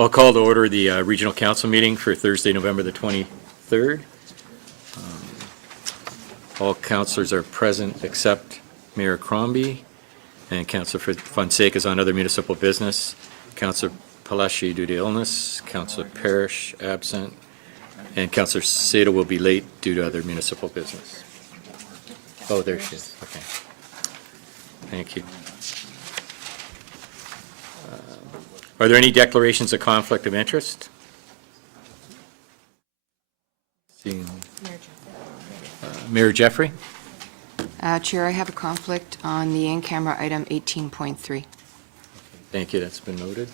I'll call to order the Regional Council meeting for Thursday, November the 23rd. All councillors are present except Mayor Crombie, and Councillor Fonseca is on other municipal business. Councillor Palashi due to illness, Councillor Parrish absent, and Councillor Sato will be late due to other municipal business. Oh, there she is. Okay. Thank you. Are there any declarations of conflict of interest? Seeing Mayor Jeffrey. Chair, I have a conflict on the in-camera item 18.3. Thank you. That's been noted.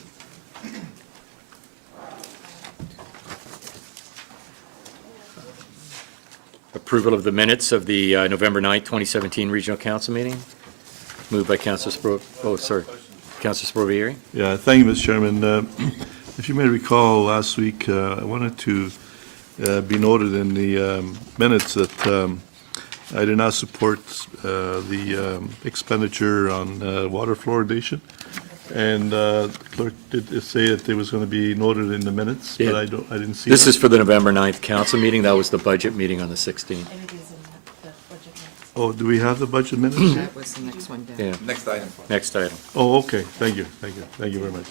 Approval of the minutes of the November 9th, 2017 Regional Council meeting. Moved by Councillor Councillor Sprovieri. Yeah, thank you, Mr. Chairman. If you may recall, last week I wanted to be noted in the minutes that I did not support the expenditure on water fluoridation, and the clerk did say that it was going to be noted in the minutes, Yeah. but I didn't see. This that. is for the November 9th council meeting. That was the budget meeting on the 16th. Oh, do we have the budget minutes? That was the next one down. Yeah. Next item. Next item. Oh, okay. Thank you. Thank you. Thank you very much.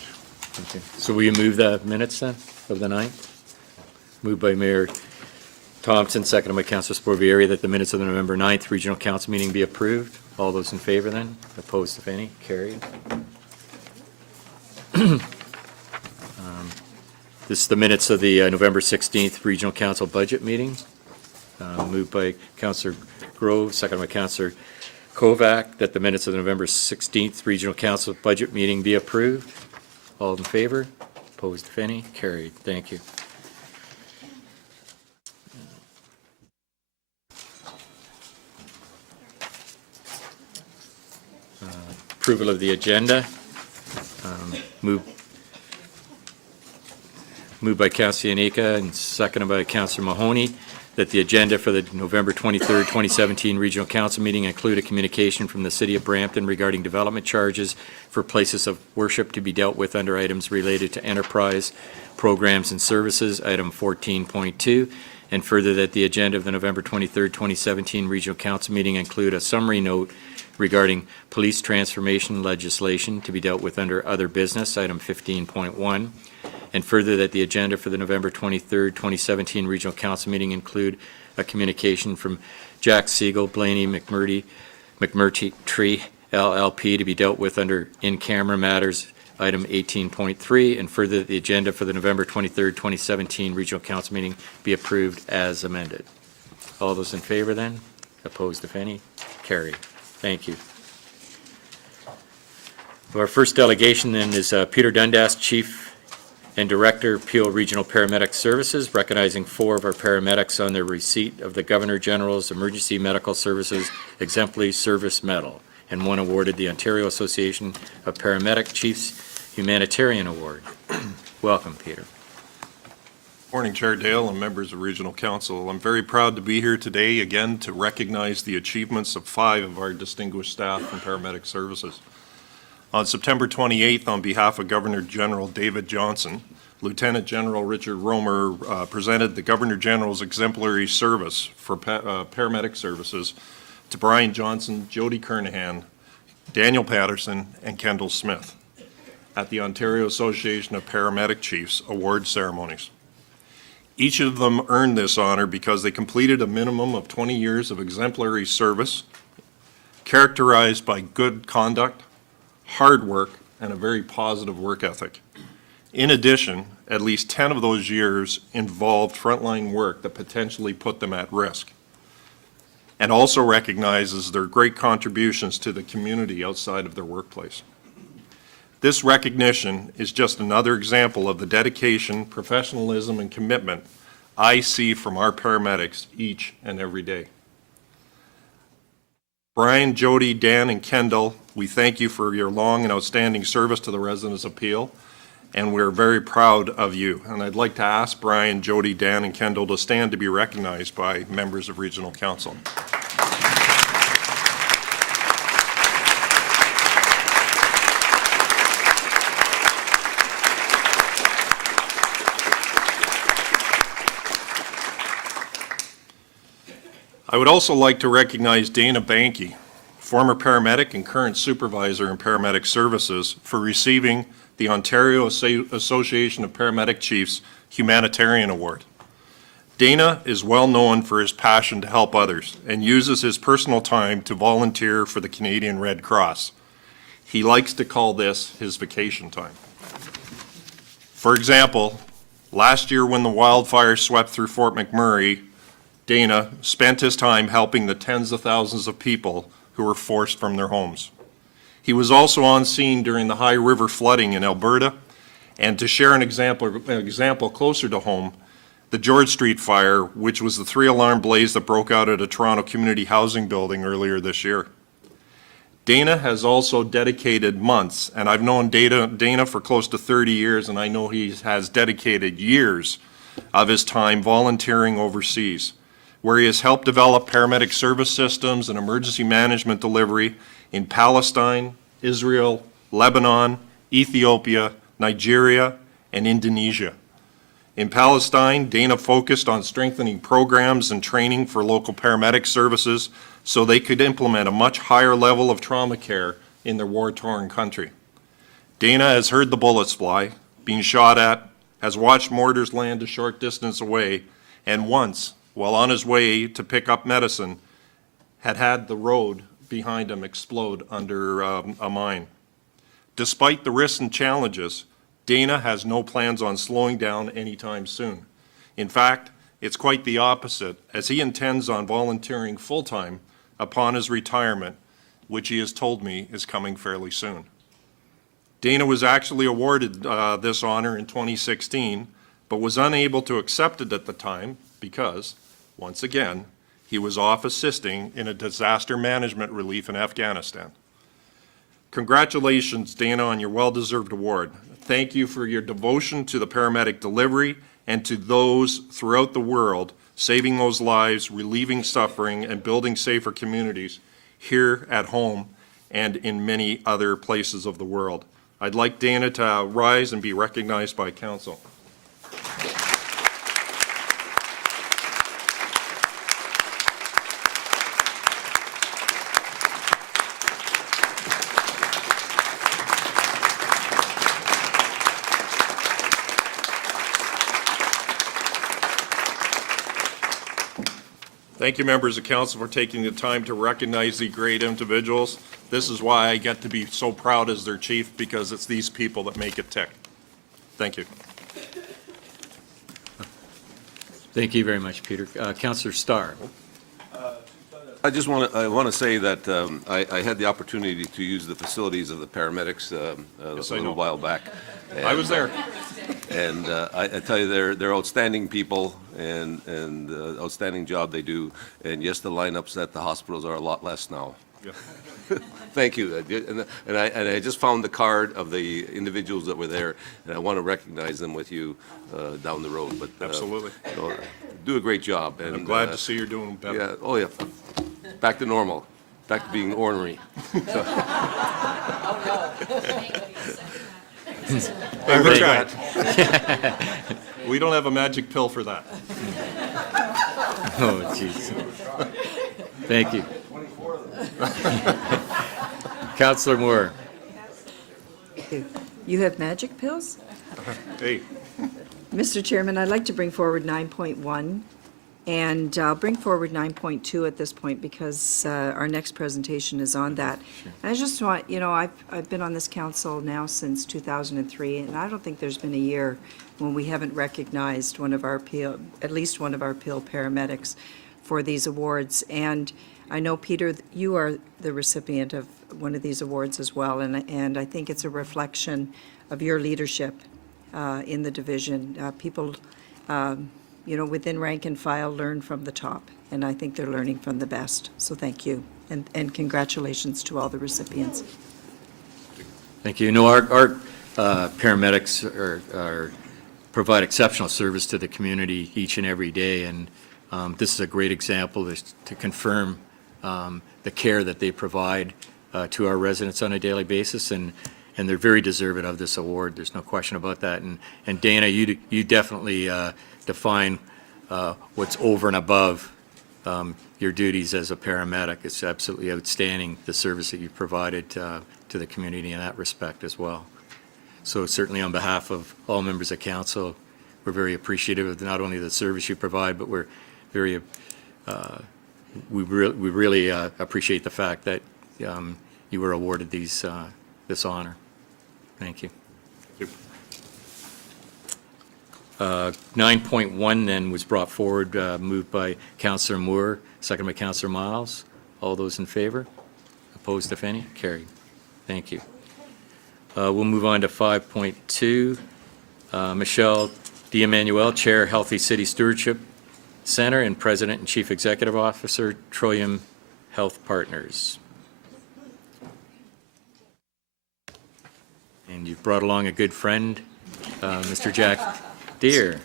Okay. So will you move the minutes then of the 9th? Moved by Mayor Thompson, seconded by Councillor Sprovieri, that the minutes of the November 9th Regional Council meeting be approved. All those in favor then? Opposed, if any? Carried. This is the minutes of the November 16th Regional Council budget meeting. Moved by Councillor Grove, seconded by Councillor Kovac, that the minutes of the November 16th Regional Council budget meeting be approved. All in favor? Opposed, if any? Carried. Thank you. Approval of the agenda. Moved by Councillor Yaneka and seconded by Councillor Mahoney, that the agenda for the November 23rd, 2017 Regional Council meeting include a communication from the City of Brampton regarding development charges for places of worship to be dealt with under items related to enterprise, programs and services, item 14.2, and further that the agenda of the November 23rd, 2017 Regional Council meeting include a summary note regarding police transformation legislation to be dealt with under other business, item 15.1, and further that the agenda for the November 23rd, 2017 Regional Council meeting include a communication from Jack Siegel, Blaney McMurtry LLP to be dealt with under in-camera matters, item 18.3, and further that the agenda for the November 23rd, 2017 Regional Council meeting be approved as amended. All those in favor then? Opposed, if any? Carried. Thank you. Our first delegation then is Peter Dundas, Chief and Director, Peel Regional Paramedic Services, recognizing 4 of our paramedics on their receipt of the Governor General's Emergency Medical Services Exemplary Service Medal, and 1 awarded the Ontario Association of Paramedic Chiefs Humanitarian Award. Welcome, Peter. Morning, Chair Dale and members of Regional Council. I'm very proud to be here today again to recognize the achievements of 5 of our distinguished staff from paramedic services. On September 28th, on behalf of Governor General David Johnson, Lieutenant General Richard Romer presented the Governor General's exemplary service for paramedic services to Brian Johnson, Jody Kernahan, Daniel Patterson, and Kendall Smith at the Ontario Association of Paramedic Chiefs award ceremonies. Each of them earned this honor because they completed a minimum of 20 years of exemplary service, characterized by good conduct, hard work, and a very positive work ethic. In addition, at least 10 of those years involved frontline work that potentially put them at risk, and also recognizes their great contributions to the community outside of their workplace. This recognition is just another example of the dedication, professionalism, and commitment I see from our paramedics each and every day. Brian, Jody, Dan, and Kendall, we thank you for your long and outstanding service to the residents of Peel, and we're very proud of you. And I'd like to ask Brian, Jody, Dan, and Kendall to stand to be recognized by members of Regional Council. I would also like to recognize Dana Banky, former paramedic and current supervisor in paramedic services, for receiving the Ontario Association of Paramedic Chiefs Humanitarian Award. Dana is well known for his passion to help others and uses his personal time to volunteer for the Canadian Red Cross. He likes to call this his vacation time. For example, last year when the wildfire swept through Fort McMurray, Dana spent his time helping the tens of thousands of people who were forced from their homes. He was also on scene during the High River flooding in Alberta, and to share an example closer to home, the George Street fire, which was the 3-alarm blaze that broke out at a Toronto community housing building earlier this year. Dana has also dedicated months, and I've known Dana for close to 30 years, and I know he has dedicated years of his time volunteering overseas, where he has helped develop paramedic service systems and emergency management delivery in Palestine, Israel, Lebanon, Ethiopia, Nigeria, and Indonesia. In Palestine, Dana focused on strengthening programs and training for local paramedic services so they could implement a much higher level of trauma care in their war-torn country. Dana has heard the bullets fly, been shot at, has watched mortars land a short distance away, and once, while on his way to pick up medicine, had the road behind him explode under a mine. Despite the risks and challenges, Dana has no plans on slowing down anytime soon. In fact, it's quite the opposite, as he intends on volunteering full-time upon his retirement, which he has told me is coming fairly soon. Dana was actually awarded this honor in 2016, but was unable to accept it at the time because, once again, he was off assisting in a disaster management relief in Afghanistan. Congratulations, Dana, on your well-deserved award. Thank you for your devotion to the paramedic delivery and to those throughout the world, saving those lives, relieving suffering, and building safer communities here at home and in many other places of the world. I'd like Dana to rise and be recognized by council. Thank you, members of council, for taking the time to recognize these great individuals. This is why I get to be so proud as their chief, because it's these people that make it tick. Thank you. Thank you very much, Peter. Councillor Starr. I want to say that I had the opportunity to use the facilities of the paramedics a little while back. And, I was there. And I tell you, they're outstanding people and outstanding job they do. And yes, the lineups at the hospitals are a lot less now. Yeah. Thank you. And I just found the card of the individuals that were there, and I want to recognize them with you down the road. But Absolutely. You know, do a great job. And I'm glad to see you're doing better. yeah. Oh yeah. Back to normal. Back to being ornery. Hey, we're trying. We don't have a magic pill for that. Oh, jeez. Thank you. Councillor Moore. You have magic pills? Hey, Mr. Chairman, I'd like to bring forward 9.1, and I'll bring forward 9.2 at this point because our next presentation is on that. And I just want, you know, I've been on this council now since 2003, and I don't think there's been a year when we haven't recognized one of our at least one of our Peel paramedics for these awards. And I know, Peter, you are the recipient of one of these awards as well, and I think it's a reflection of your leadership in the division. People, you know, within rank and file learn from the top, and I think they're learning from the best. So thank you, and congratulations to all the recipients. Thank you. You know, our paramedics provide exceptional service to the community each and every day, and this is a great example to confirm the care that they provide to our residents on a daily basis, and they're very deserving of this award. There's no question about that. And Dana, you definitely define what's over and above, you your duties as a paramedic. It's absolutely outstanding, the service that you've provided to the community in that respect as well. So certainly on behalf of all members of council, we're very appreciative of not only the service you provide, but we're very, we really appreciate the fact that you were awarded this honor. Thank you. 9.1 then was brought forward, moved by Councillor Moore, second by Councillor Miles. All those in favor? Opposed, if any? Carried. Thank you. We'll move on to 5.2. Michelle D'Emmanuel, Chair, Healthy City Stewardship Center, and President and Chief Executive Officer, Trillium Health Partners. And you've brought along a good friend, Mr. Jake Deere.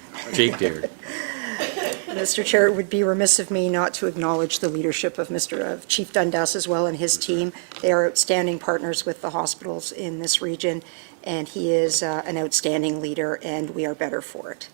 Mr. Chair, it would be remiss of me not to acknowledge the leadership of Chief Dundas as well and his team. They are outstanding partners with the hospitals in this region, and he is an outstanding leader, and we are better for it.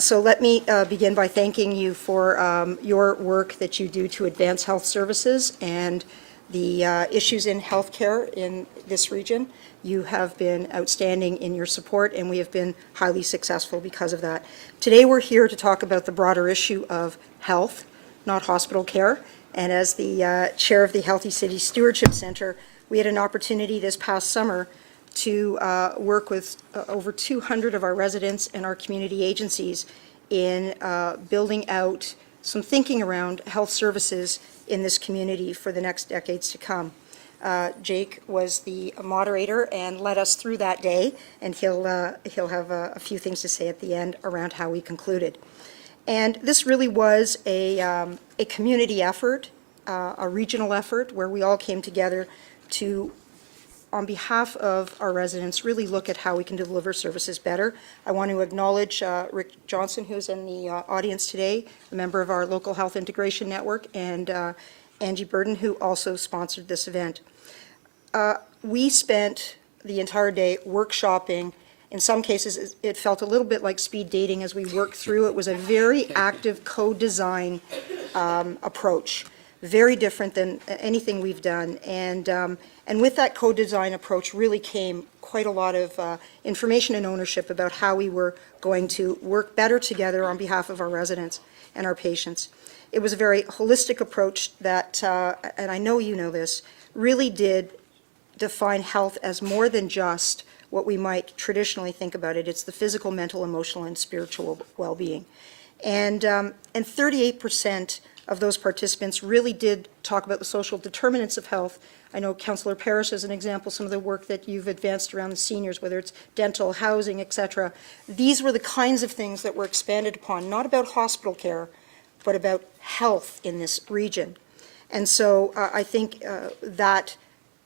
So let me begin by thanking you for your work that you do to advance health services and the issues in healthcare in this region. You have been outstanding in your support, and we have been highly successful because of that. Today, we're here to talk about the broader issue of health, not hospital care. And as the chair of the Healthy City Stewardship Center, we had an opportunity this past summer to work with over 200 of our residents and our community agencies in building out some thinking around health services in this community for the next decades to come. Jake was the moderator and led us through that day, and he'll have a few things to say at the end around how we concluded. And this really was a community effort, a regional effort, where we all came together to, on behalf of our residents, really look at how we can deliver services better. I want to acknowledge Rick Johnson, who's in the audience today, a member of our local health integration network, and Angie Burden, who also sponsored this event. We spent the entire day workshopping. In some cases, it felt a little bit like speed dating as we worked through. It was a very active co-design approach, very different than anything we've done. And with that co-design approach really came quite a lot of information and ownership about how we were going to work better together on behalf of our residents and our patients. It was a very holistic approach that, and I know you know this, really did define health as more than just what we might traditionally think about it. It's the physical, mental, emotional, and spiritual well-being. And 38% of those participants really did talk about the social determinants of health. I know Councillor Parrish, as an example, some of the work that you've advanced around the seniors, whether it's dental, housing, et cetera. These were the kinds of things that were expanded upon, not about hospital care, but about health in this region. And so I think that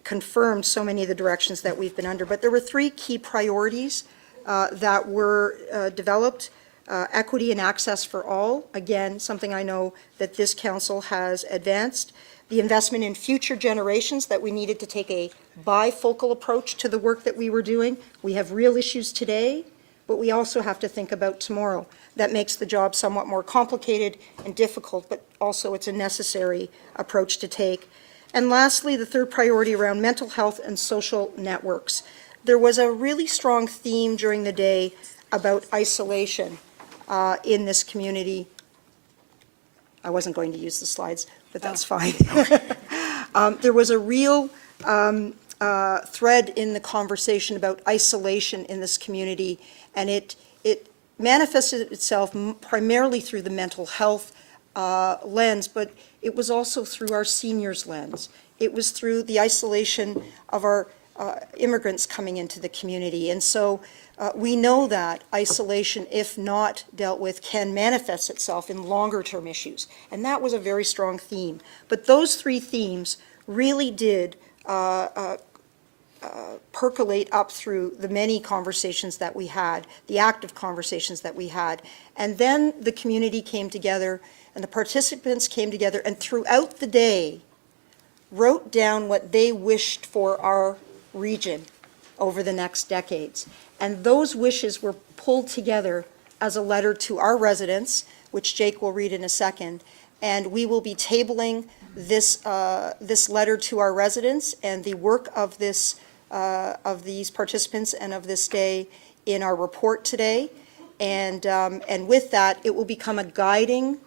confirmed so many of the directions that we've been under. But there were three key priorities that were developed. Equity and access for all, again, something I know that this council has advanced. The investment in future generations, that we needed to take a bifocal approach to the work that we were doing. We have real issues today, but we also have to think about tomorrow. That makes the job somewhat more complicated and difficult, but also it's a necessary approach to take. And lastly, the third priority around mental health and social networks. There was a really strong theme during the day about isolation in this community. I wasn't going to use the slides, but that's fine. There was a real thread in the conversation about isolation in this community, and it manifested itself primarily through the mental health lens, but it was also through our seniors' lens. It was through the isolation of our immigrants coming into the community. And so we know that isolation, if not dealt with, can manifest itself in longer-term issues. And that was a very strong theme. But those three themes really did percolate up through the many conversations that we had, the active conversations that we had. And then the community came together and the participants came together and throughout the day wrote down what they wished for our region over the next decades. And those wishes were pulled together as a letter to our residents, which Jake will read in a second, and we will be tabling this letter to our residents and the work of these participants and of this day in our report today. And with that, it will become a guiding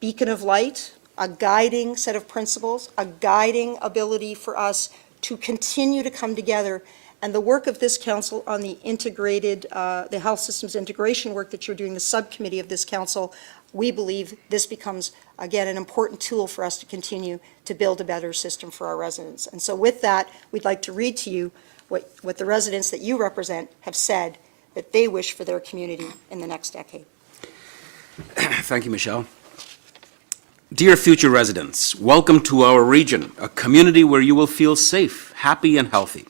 beacon of light, a guiding set of principles, a guiding ability for us to continue to come together. And the work of this council on the integrated, the health systems integration work that you're doing, the subcommittee of this council, we believe this becomes, again, an important tool for us to continue to build a better system for our residents. And so with that, we'd like to read to you what the residents that you represent have said that they wish for their community in the next decade. Thank you, Michelle. Dear future residents, welcome to our region, a community where you will feel safe, happy, and healthy.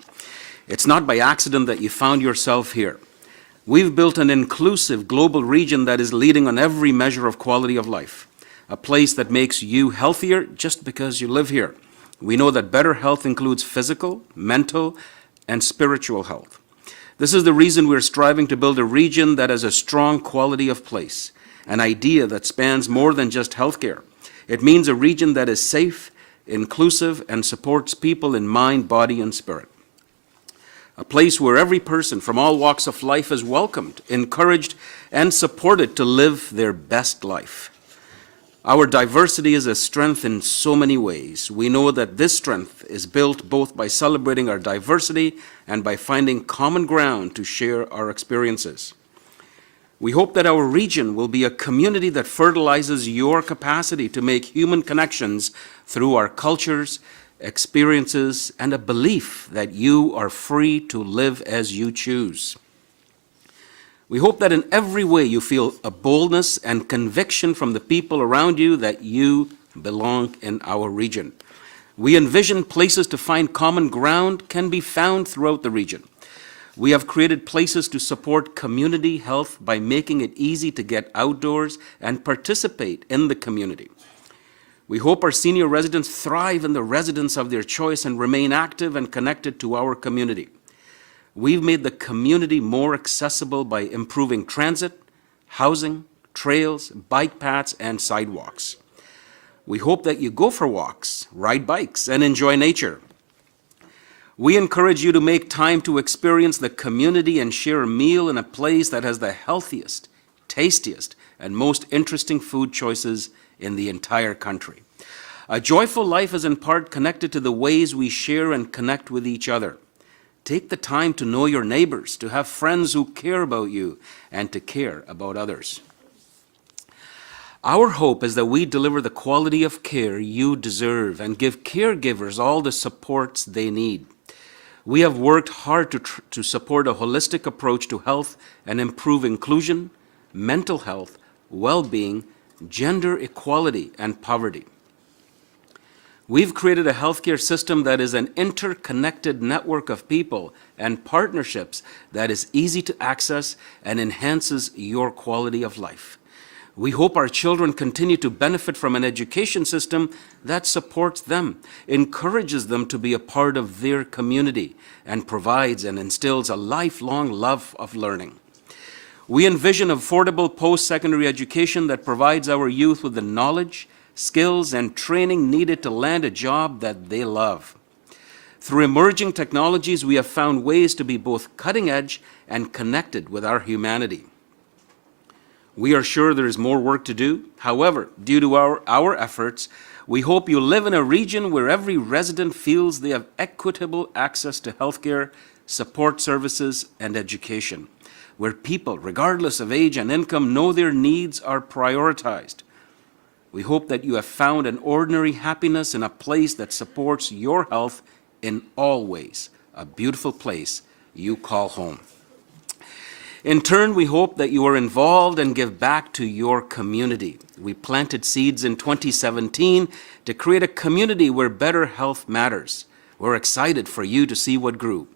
It's not by accident that you found yourself here. We've built an inclusive global region that is leading on every measure of quality of life, a place that makes you healthier just because you live here. We know that better health includes physical, mental, and spiritual health. This is the reason we're striving to build a region that has a strong quality of place, an idea that spans more than just healthcare. It means a region that is safe, inclusive, and supports people in mind, body, and spirit. A place where every person from all walks of life is welcomed, encouraged, and supported to live their best life. Our diversity is a strength in so many ways. We know that this strength is built both by celebrating our diversity and by finding common ground to share our experiences. We hope that our region will be a community that fertilizes your capacity to make human connections through our cultures, experiences, and a belief that you are free to live as you choose. We hope that in every way you feel a boldness and conviction from the people around you that you belong in our region. We envision places to find common ground can be found throughout the region. We have created places to support community health by making it easy to get outdoors and participate in the community. We hope our senior residents thrive in the residence of their choice and remain active and connected to our community. We've made the community more accessible by improving transit, housing, trails, bike paths, and sidewalks. We hope that you go for walks, ride bikes, and enjoy nature. We encourage you to make time to experience the community and share a meal in a place that has the healthiest, tastiest, and most interesting food choices in the entire country. A joyful life is in part connected to the ways we share and connect with each other. Take the time to know your neighbors, to have friends who care about you, and to care about others. Our hope is that we deliver the quality of care you deserve and give caregivers all the supports they need. We have worked hard to support a holistic approach to health and improve inclusion, mental health, well-being, gender equality, and poverty. We've created a healthcare system that is an interconnected network of people and partnerships that is easy to access and enhances your quality of life. We hope our children continue to benefit from an education system that supports them, encourages them to be a part of their community, and provides and instills a lifelong love of learning. We envision affordable post-secondary education that provides our youth with the knowledge, skills, and training needed to land a job that they love. Through emerging technologies, we have found ways to be both cutting edge and connected with our humanity. We are sure there is more work to do. However, due to our efforts, we hope you live in a region where every resident feels they have equitable access to healthcare, support services, and education, where people, regardless of age and income, know their needs are prioritized. We hope that you have found an ordinary happiness in a place that supports your health in all ways, a beautiful place you call home. In turn, we hope that you are involved and give back to your community. We planted seeds in 2017 to create a community where better health matters. We're excited for you to see what grew.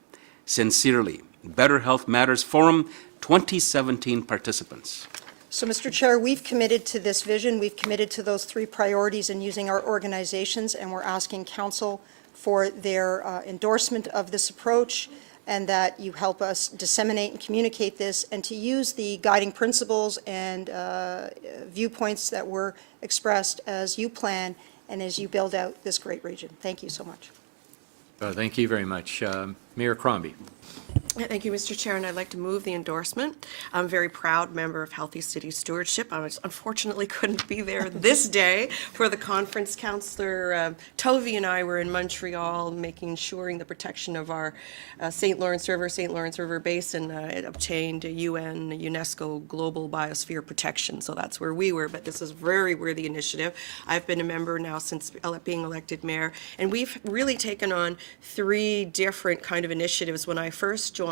Sincerely, Better Health Matters Forum 2017 participants. So, Mr. Chair, we've committed to this vision. We've committed to those three priorities in using our organizations, and we're asking Council for their endorsement of this approach and that you help us disseminate and communicate this, and to use the guiding principles and viewpoints that were expressed as you plan and as you build out this great region. Thank you so much. Thank you very much. Mayor Crombie. Thank you, Mr. Chair, and I'd like to move the endorsement. I'm a very proud member of Healthy City Stewardship. I unfortunately couldn't be there this day for the conference. Councillor Tovey and I were in Montreal making ensuring the protection of our St. Lawrence River Basin. It obtained a UN, UNESCO Global Biosphere Protection, so that's where we were, but this is a very worthy initiative. I've been a member now since being elected mayor, and we've really taken on 3 different kind of initiatives. When I first joined,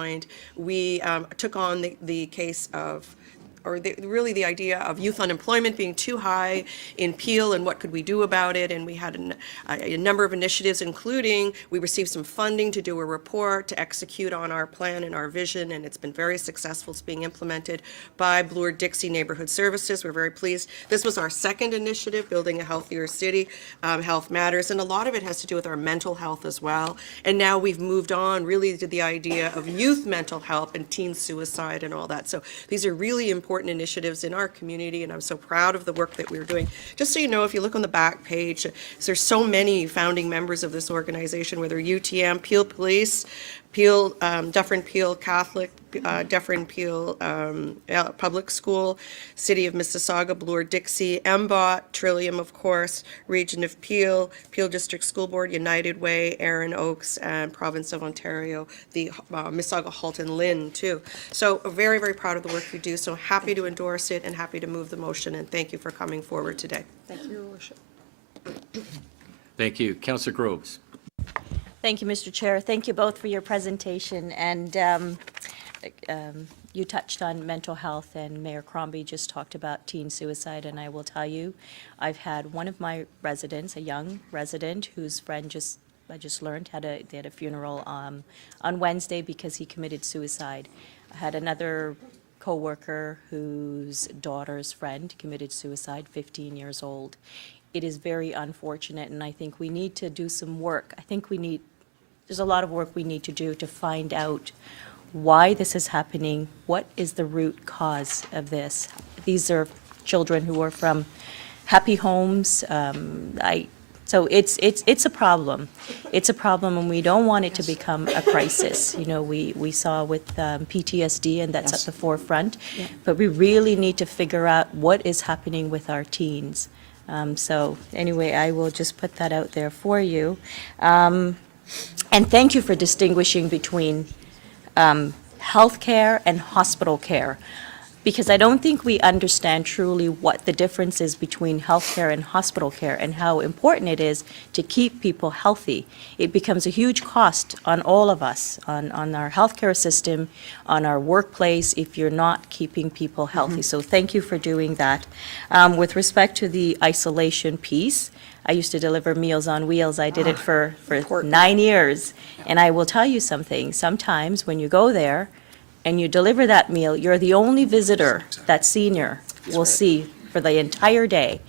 we took on the case of, or really the idea of youth unemployment being too high in Peel and what could we do about it. And we had a number of initiatives, including we received some funding to do a report to execute on our plan and our vision, and it's been very successful. It's being implemented by Bloor-Dixie Neighborhood Services. We're very pleased. This was our second initiative, Building a Healthier City, Health Matters, and a lot of it has to do with our mental health as well. And now we've moved on really to the idea of youth mental health and teen suicide and all that. So these are really important initiatives in our community, and I'm so proud of the work that we're doing. Just so you know, if you look on the back page, there's so many founding members of this organization, whether UTM, Peel Police, Peel, Dufferin Peel Catholic, Dufferin Peel Public School, City of Mississauga, Bloor-Dixie, MBOT, Trillium, of course, Region of Peel, Peel District School Board, United Way, Erin Oaks, and Province of Ontario, the Mississauga Halton Lynn, too. So very, very proud of the work you do, so happy to endorse it and happy to move the motion, and thank you for coming forward today. Thank you, Your Worship. Thank you. Councillor Groves. Thank you, Mr. Chair. Thank you both for your presentation. And you touched on mental health, and Mayor Crombie just talked about teen suicide. And I will tell you, I've had one of my residents, a young resident, whose friend I just learned they had a funeral on Wednesday because he committed suicide. I had another coworker whose daughter's friend committed suicide, 15 years old. It is very unfortunate, and I think we need to do some work. There's a lot of work we need to do to find out why this is happening, what is the root cause of this. These are children who are from happy homes. So it's a problem. It's a problem, and we don't want it to become a crisis. You know, we saw with PTSD, and that's at the forefront. Yeah. But we really need to figure out what is happening with our teens. So anyway, I will just put that out there for you. And thank you for distinguishing between health care and hospital care, because I don't think we understand truly what the difference is between health care and hospital care and how important it is to keep people healthy. It becomes a huge cost on all of us, on our healthcare system, on our workplace, if you're not keeping people healthy. So thank you for doing that. With respect to the isolation piece, I used to deliver Meals on Wheels. I did it for 9 years. And I will tell you something, sometimes when you go there and you deliver that meal, you're the only visitor that senior will see for the entire day.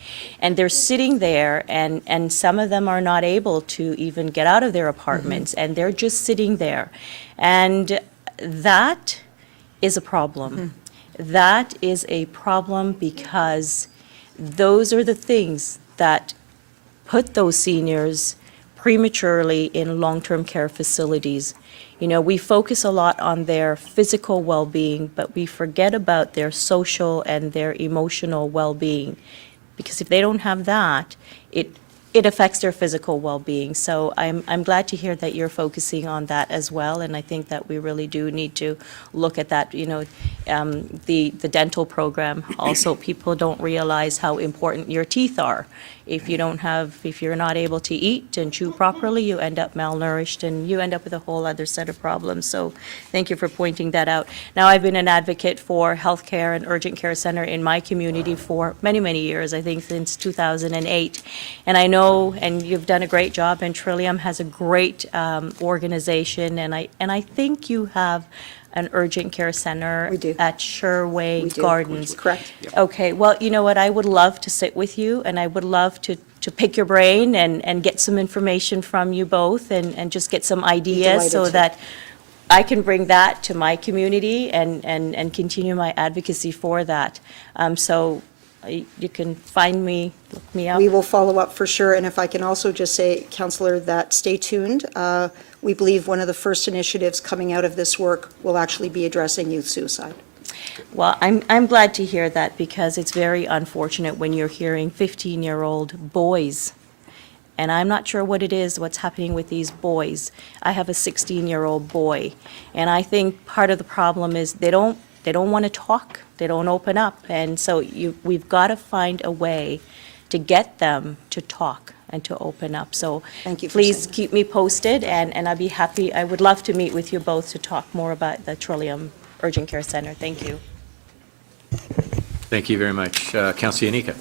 And they're sitting there, and some of them are not able to even get out of their apartments, and they're just sitting there. And that is a problem. That is a problem because those are the things that put those seniors prematurely in long-term care facilities. You know, we focus a lot on their physical well-being, but we forget about their social and their emotional well-being. Because if they don't have that, it affects their physical well-being. So I'm glad to hear that you're focusing on that as well, and I think that we really do need to look at that. You know, the dental program, also people don't realize how important your teeth are. If you're not able to eat and chew properly, you end up malnourished, and you end up with a whole other set of problems. So thank you for pointing that out. Now, I've been an advocate for healthcare and urgent care center in my community for many, many years, I think since 2008. And I know, and you've done a great job, and Trillium has a great organization, and I think you have an urgent care center We do. at Sherway We do. Gardens. Correct. Okay, well, you know what, I would love to sit with you, and I would love to pick your brain and get some information from you both, and just get some ideas delighted so to. that I can bring that to my community and continue my advocacy for that. So you can find me, look me up. We will follow up for sure, and if I can also just say, Councillor, that stay tuned. We believe one of the first initiatives coming out of this work will actually be addressing youth suicide. Well, I'm glad to hear that, because it's very unfortunate when you're hearing 15-year-old boys, and I'm not sure what it is, what's happening with these boys. I have a 16-year-old boy, and I think part of the problem is they don't want to talk, they don't open up, and so we've got to find a way to get them to talk and to open up. So Thank you for please saying that. keep me posted, and I'd be happy, I would love to meet with you both to talk more about the Trillium Urgent Care Center. Thank you. Thank you very much. Councillor Yanika.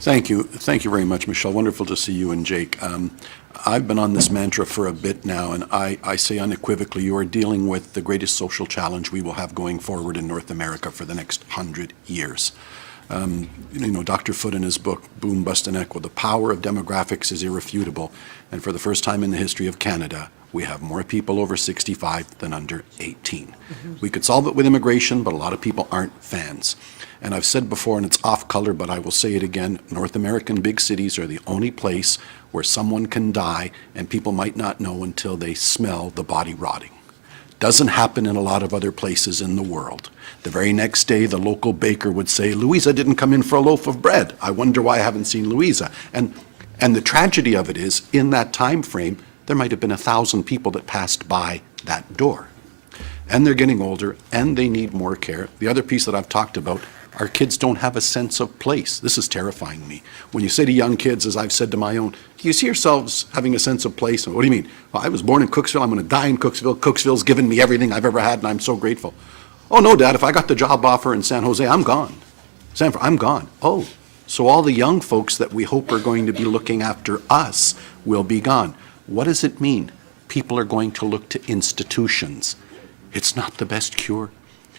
Thank you. Thank you very much, Michelle. Wonderful to see you and Jake. I've been on this mantra for a bit now, and I say unequivocally, you are dealing with the greatest social challenge we will have going forward in North America for the next 100 years. Dr. Foote in his book, Boom, Bust and Echo, the power of demographics is irrefutable, and for the first time in the history of Canada, we have more people over 65 than under 18. We could solve it with immigration, but a lot of people aren't fans. And I've said before, and it's off color, but I will say it again, North American big cities are the only place where someone can die and people might not know until they smell the body rotting. Doesn't happen in a lot of other places in the world. The very next day, the local baker would say, Louisa didn't come in for a loaf of bread. I wonder why I haven't seen Louisa. And the tragedy of it is, in that time frame, there might have been 1,000 people that passed by that door. And they're getting older, and they need more care. The other piece that I've talked about, our kids don't have a sense of place. This is terrifying me. When you say to young kids, as I've said to my own, do you see yourselves having a sense of place? And what do you mean? Well, I was born in Cooksville. I'm going to die in Cooksville. Cooksville's given me everything I've ever had, and I'm so grateful. Oh, no, Dad, if I got the job offer in San Jose, I'm gone. Sanford, I'm gone. Oh, so all the young folks that we hope are going to be looking after us will be gone. What does it mean? People are going to look to institutions. It's not the best cure.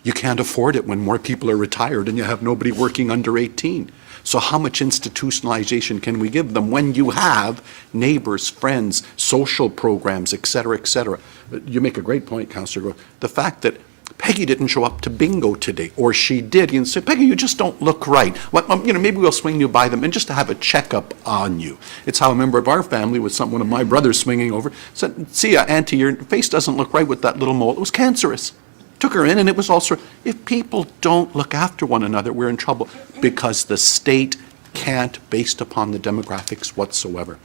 You can't afford it when more people are retired and you have nobody working under 18. So how much institutionalization can we give them when you have neighbors, friends, social programs, et cetera, et cetera? You make a great point, Councillor. The fact that Peggy didn't show up to bingo today, or she did, and say, Peggy, you just don't look right. Well, maybe we'll swing you by them, and just to have a checkup on you. It's how a member of our family, with one of my brothers swinging over, said, see ya, Auntie, your face doesn't look right with that little mole. It was cancerous. Took her in, and it was also, if people don't look after one another, we're in trouble, because the state can't, based upon the demographics whatsoever.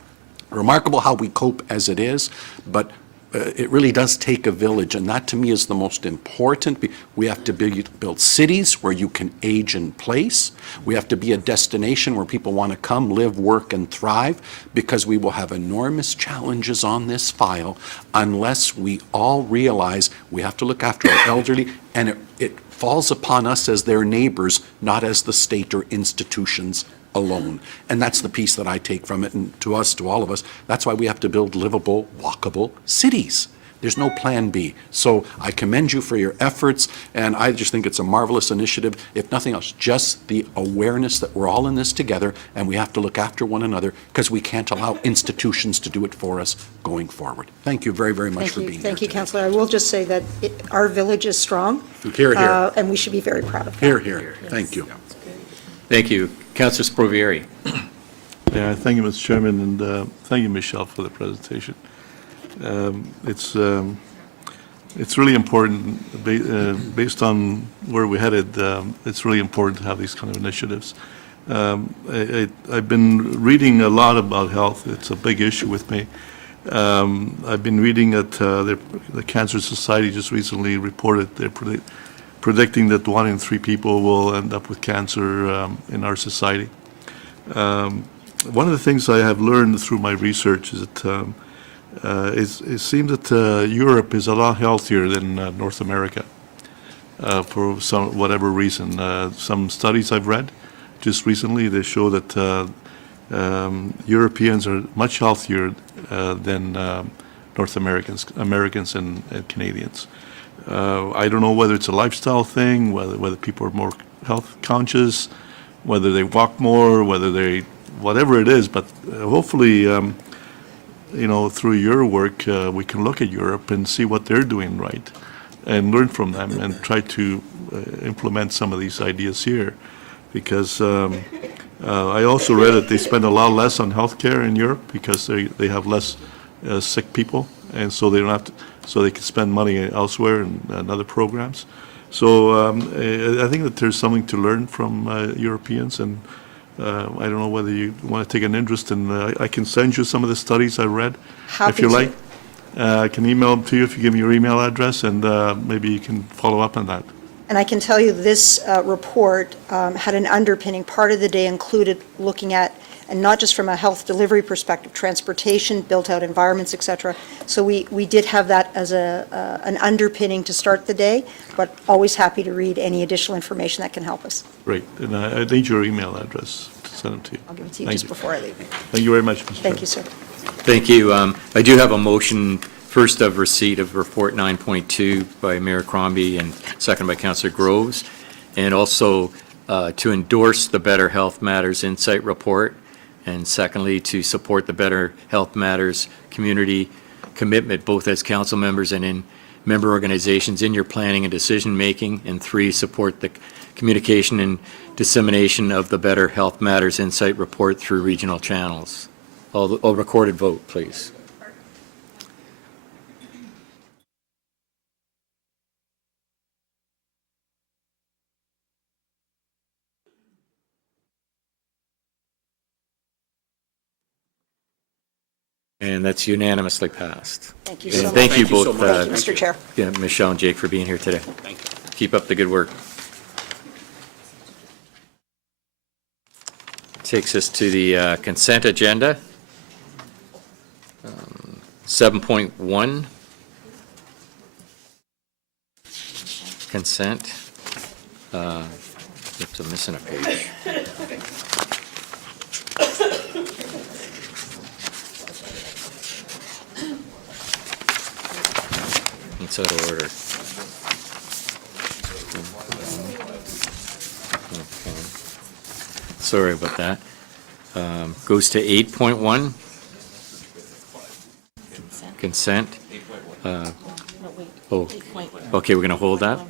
Remarkable how we cope as it is, but it really does take a village, and that to me is the most important. We have to build cities where you can age in place. We have to be a destination where people want to come, live, work, and thrive, because we will have enormous challenges on this file unless we all realize we have to look after our elderly, and it falls upon us as their neighbors, not as the state or institutions alone. And that's the piece that I take from it, and to us, to all of us, that's why we have to build livable, walkable cities. There's no plan B. So I commend you for your efforts, and I just think it's a marvelous initiative. If nothing else, just the awareness that we're all in this together, and we have to look after one another, because we can't allow institutions to do it for us going forward. Thank you very, very much for being here. Thank you, today. Councillor. I will just say that our village is strong. Hear, hear. And we should be very proud of that. Here, here. Thank you. Thank you. Councillor Sprovieri. Yeah, thank you, Mr. Chairman, and thank you, Michelle, for the presentation. It's really important, based on where we're headed, it's really important to have these kind of initiatives. I've been reading a lot about health. It's a big issue with me. I've been reading that the Cancer Society just recently reported they're predicting that 1 in 3 people will end up with cancer in our society. One of the things I have learned through my research is that it seems that Europe is a lot healthier than North America for whatever reason. Some studies I've read just recently, they show that Europeans are much healthier than North Americans and Canadians. I don't know whether it's a lifestyle thing, whether people are more health conscious, whether they walk more, whatever it is, but hopefully, through your work, we can look at Europe and see what they're doing right. and learn from them and try to implement some of these ideas here. Because I also read that they spend a lot less on healthcare in Europe because they have less sick people, and so they don't have to, so they can spend money elsewhere in other programs. So I think that there's something to learn from Europeans, and I don't know whether you want to take an interest in, I can send you some of the studies I read, if Happy you to. like. I can email them to you if you give me your email address, and maybe you can follow up on that. And I can tell you this report had an underpinning. Part of the day included looking at, and not just from a health delivery perspective, transportation, built-out environments, et cetera. So we did have that as an underpinning to start the day, but always happy to read any additional information that can help us. Great, and I need your email address to send them to you. I'll give it to you Thank just before I leave. Thank you very much, Mr. Thank Chair. you, sir. Thank you. I do have a motion, first of receipt of Report 9.2 by Mayor Crombie and second by Councillor Groves, and also to endorse the Better Health Matters Insight Report, and secondly, to support the Better Health Matters community commitment, both as council members and in member organizations in your planning and decision-making, and three, support the communication and dissemination of the Better Health Matters Insight Report through regional channels. All recorded vote, please. And that's unanimously passed. Thank you And so much. thank you Thank you so both, much. Mr. Chair. yeah, Michelle and Jake, for being here today. Thank you. Keep up the good work. Takes us to the consent agenda. 7.1. Consent. Oops, I'm missing a page. It's out of order. Okay. Sorry about that. Goes to 8.1. Consent. Oh, okay, we're going to hold that?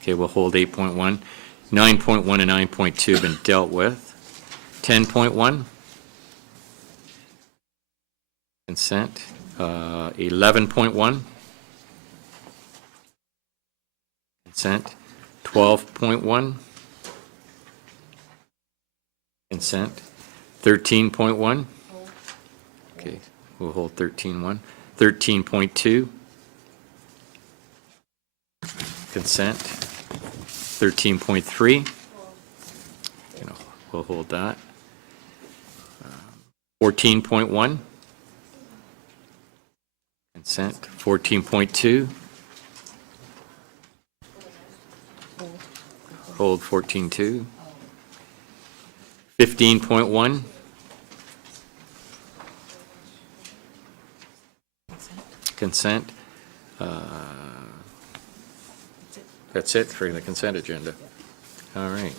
Okay, we'll hold 8.1. 9.1 and 9.2 have been dealt with. 10.1. Consent. 11.1. Consent. 12.1. Consent. 13.1. Okay, we'll hold 13.1. 13.2. Consent. 13.3. We'll hold that. 14.1. Consent. 14.2. Hold 14.2. 15.1. Consent. That's it for the consent agenda. All right.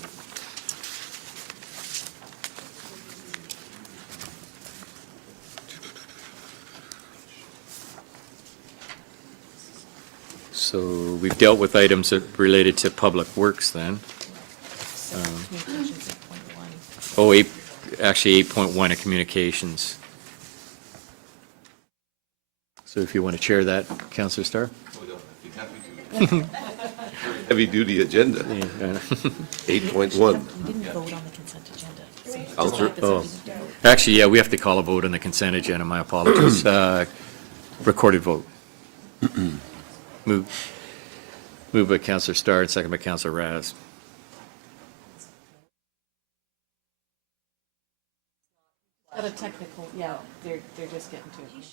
So we've dealt with items that related to public works then. Actually 8.1 of communications. So if you want to chair that, Councillor Starr? Heavy-duty agenda, Yeah. 8.1. We didn't vote on the consent agenda. Counselor? Oh, actually, yeah, we have to call a vote on the consent agenda, my apologies. Recorded vote. Move by Councillor Starr and second by Councillor Raz. Got a technical, yeah, they're just getting to it.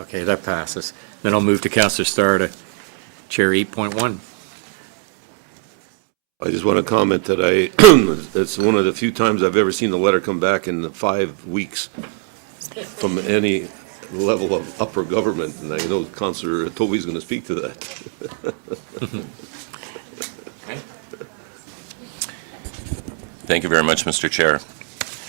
Okay, that passes. Then I'll move to Councillor Starr to chair 8.1. I just want to comment that it's one of the few times I've ever seen the letter come back in the 5 weeks from any level of upper government, and I know Councillor Tovey's going to speak to that. Thank you very much, Mr. Chair.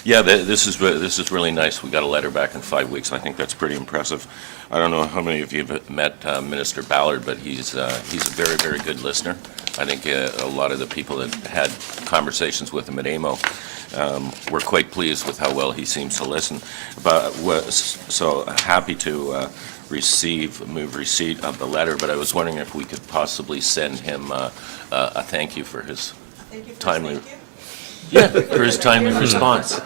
Yeah, this is really nice. We got a letter back in 5 weeks. I think that's pretty impressive. I don't know how many of you have met Minister Ballard, but he's a very, very good listener. I think a lot of the people that had conversations with him at AMO were quite pleased with how well he seems to listen. But so happy to move receipt of the letter, but I was wondering if we could possibly send him a thank you for his timely. Yeah, for his timely response. I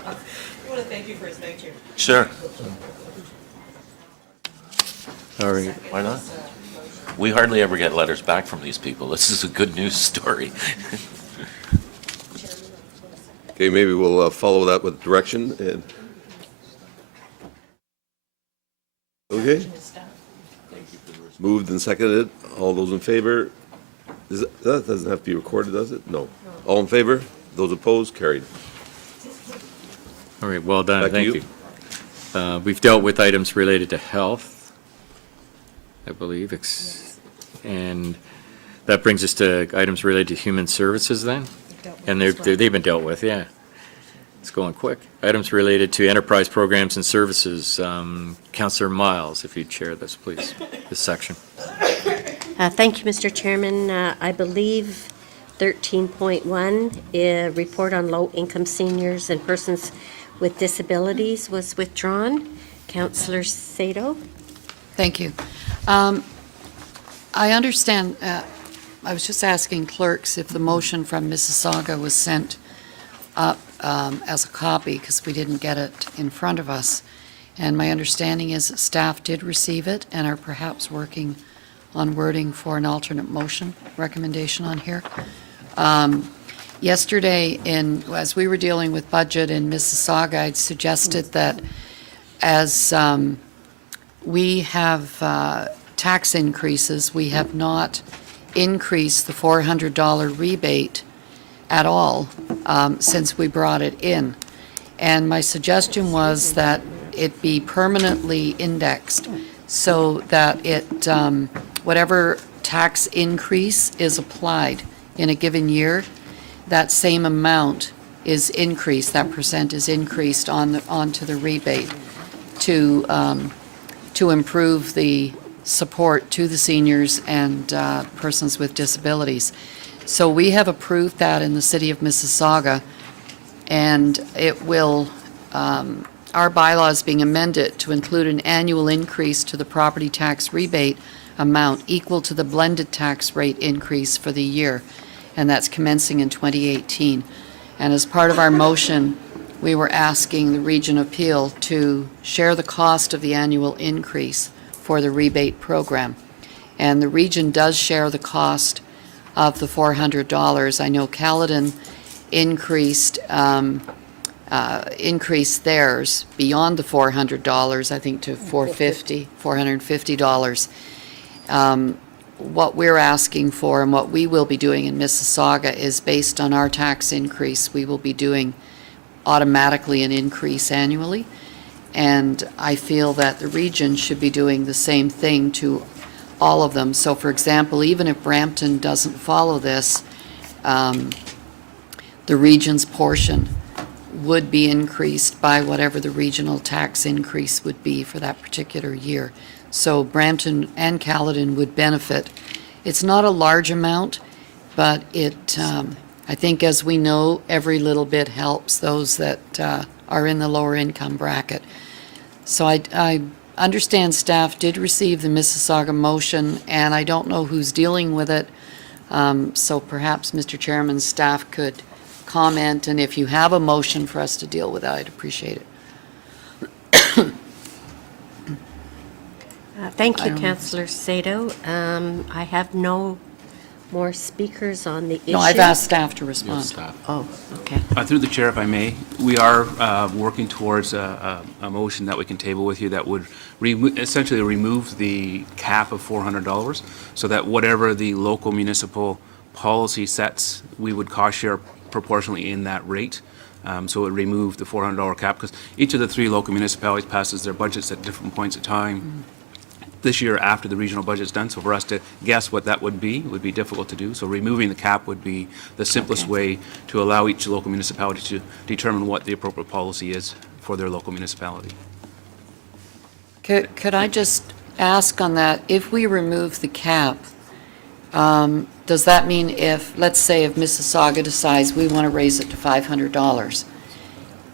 want to thank you for his thank you. Sure. All right. Why not? We hardly ever get letters back from these people. This is a good news story. Okay, maybe we'll follow that with direction and. Okay. Moved and seconded. All those in favor? That doesn't have to be recorded, does it? No. All in favor? Those opposed? Carried. All right, well done, Back to thank you. you. We've dealt with items related to health, I believe, and that brings us to items related to human services then? And they've been dealt with, yeah. It's going quick. Items related to enterprise programs and services. Councillor Miles, if you'd chair this, please, this section. Thank you, Mr. Chairman. I believe 13.1, report on low-income seniors and persons with disabilities was withdrawn. Councillor Sato. Thank you. I understand, I was just asking clerks if the motion from Mississauga was sent up as a copy, because we didn't get it in front of us. And my understanding is that staff did receive it and are perhaps working on wording for an alternate motion recommendation on here. Yesterday, as we were dealing with budget in Mississauga, I'd suggested that as we have tax increases, we have not increased the $400 rebate at all since we brought it in. And my suggestion was that it be permanently indexed so that it, whatever tax increase is applied in a given year, that same amount is increased, that percent is increased onto the rebate to improve the support to the seniors and persons with disabilities. So we have approved that in the city of Mississauga, and it will, our bylaw is being amended to include an annual increase to the property tax rebate amount equal to the blended tax rate increase for the year, and that's commencing in 2018. And as part of our motion, we were asking the Region of Peel to share the cost of the annual increase for the rebate program. And the region does share the cost of the $400. I know Caledon increased theirs beyond the $400, I think to $450. What we're asking for and what we will be doing in Mississauga is based on our tax increase. We will be doing automatically an increase annually. And I feel that the region should be doing the same thing to all of them. So for example, even if Brampton doesn't follow this, the region's portion would be increased by whatever the regional tax increase would be for that particular year. So Brampton and Caledon would benefit. It's not a large amount, but it, I think as we know, every little bit helps those that are in the lower income bracket. So I understand staff did receive the Mississauga motion, and I don't know who's dealing with it. So perhaps, Mr. Chairman, staff could comment, and if you have a motion for us to deal with, I'd appreciate it. Thank you, I don't- Councillor Sato. I have no more speakers on the issue. No, I've asked staff to respond. Oh, okay. Through the chair, if I may, we are working towards a motion that we can table with you that would essentially remove the cap of $400, so that whatever the local municipal policy sets, we would cost share proportionally in that rate. So it would remove the $400 cap, because each of the three local municipalities passes their budgets at different points of time. This year, after the regional budget's done, so for us to guess what that would be difficult to do. So removing the cap would be the simplest way to allow each local municipality to determine what the appropriate policy is for their local municipality. Could I just ask on that, if we remove the cap, does that mean if, let's say if Mississauga decides we want to raise it to $500,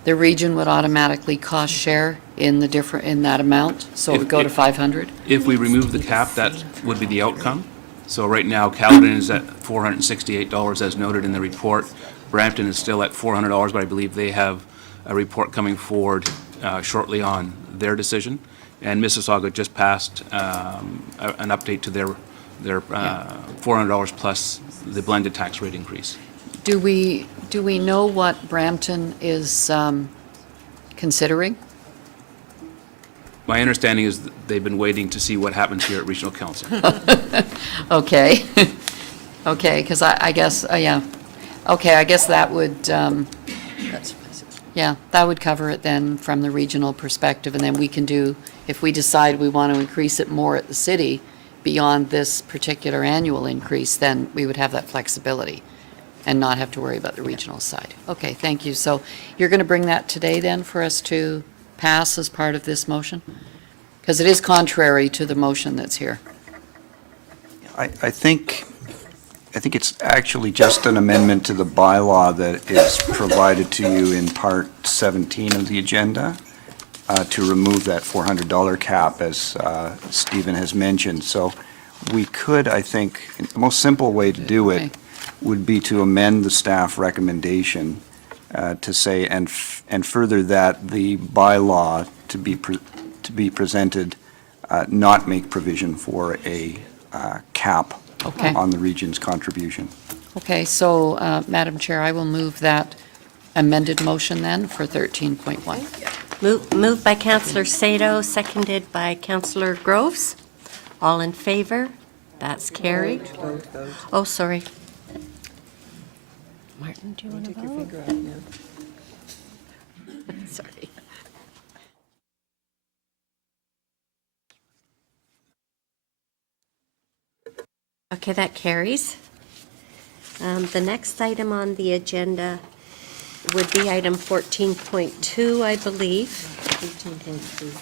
the region would automatically cost share in that amount, so it would go to 500? If we remove the cap, that would be the outcome. So right now, Caledon is at $468, as noted in the report. Brampton is still at $400, but I believe they have a report coming forward shortly on their decision. And Mississauga just passed an update to their $400 plus the blended tax rate increase. Do we know what Brampton is considering? My understanding is that they've been waiting to see what happens here at Regional Council. Okay. Okay, because I guess, yeah. Okay, I guess that would, yeah, that would cover it then from the regional perspective, and then we can do, if we decide we want to increase it more at the city beyond this particular annual increase, then we would have that flexibility and not have to worry about the regional side. Okay, thank you. So you're going to bring that today then for us to pass as part of this motion? Because it is contrary to the motion that's here. I think it's actually just an amendment to the bylaw that is provided to you in part 17 of the agenda to remove that $400 cap, as Stephen has mentioned. So we could, I think, the most simple way to do it would be to amend the staff recommendation to say, and further that the bylaw to be presented not make provision for a cap on the region's contribution. Okay, so, Madam Chair, I will move that amended motion then for 13.1. Moved by Councillor Sato, seconded by Councillor Groves. All in favor? That's carried. Oh, sorry. Martin, do you want to vote? Take your finger out now. Sorry. Okay, that carries. The next item on the agenda would be item 14.2, I believe. 13.3.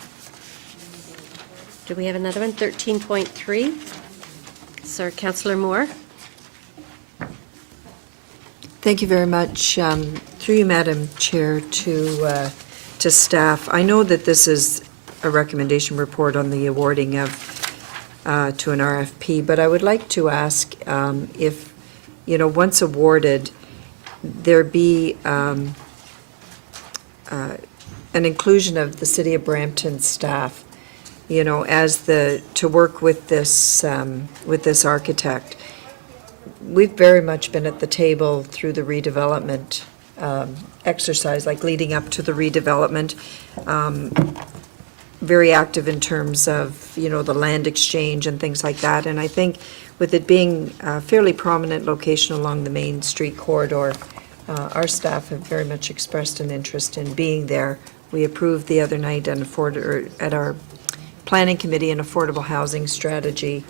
Do we have another one? 13.3? Sir, Councillor Moore. Thank you very much. Through you, Madam Chair, to staff. I know that this is a recommendation report on the awarding of to an RFP, but I would like to ask if, once awarded, there be an inclusion of the City of Brampton staff, to work with this architect. We've very much been at the table through the redevelopment exercise, like leading up to the redevelopment. Very active in terms of, the land exchange and things like that. And I think with it being a fairly prominent location along the Main Street corridor, our staff have very much expressed an interest in being there. We approved the other night at our planning committee an affordable housing strategy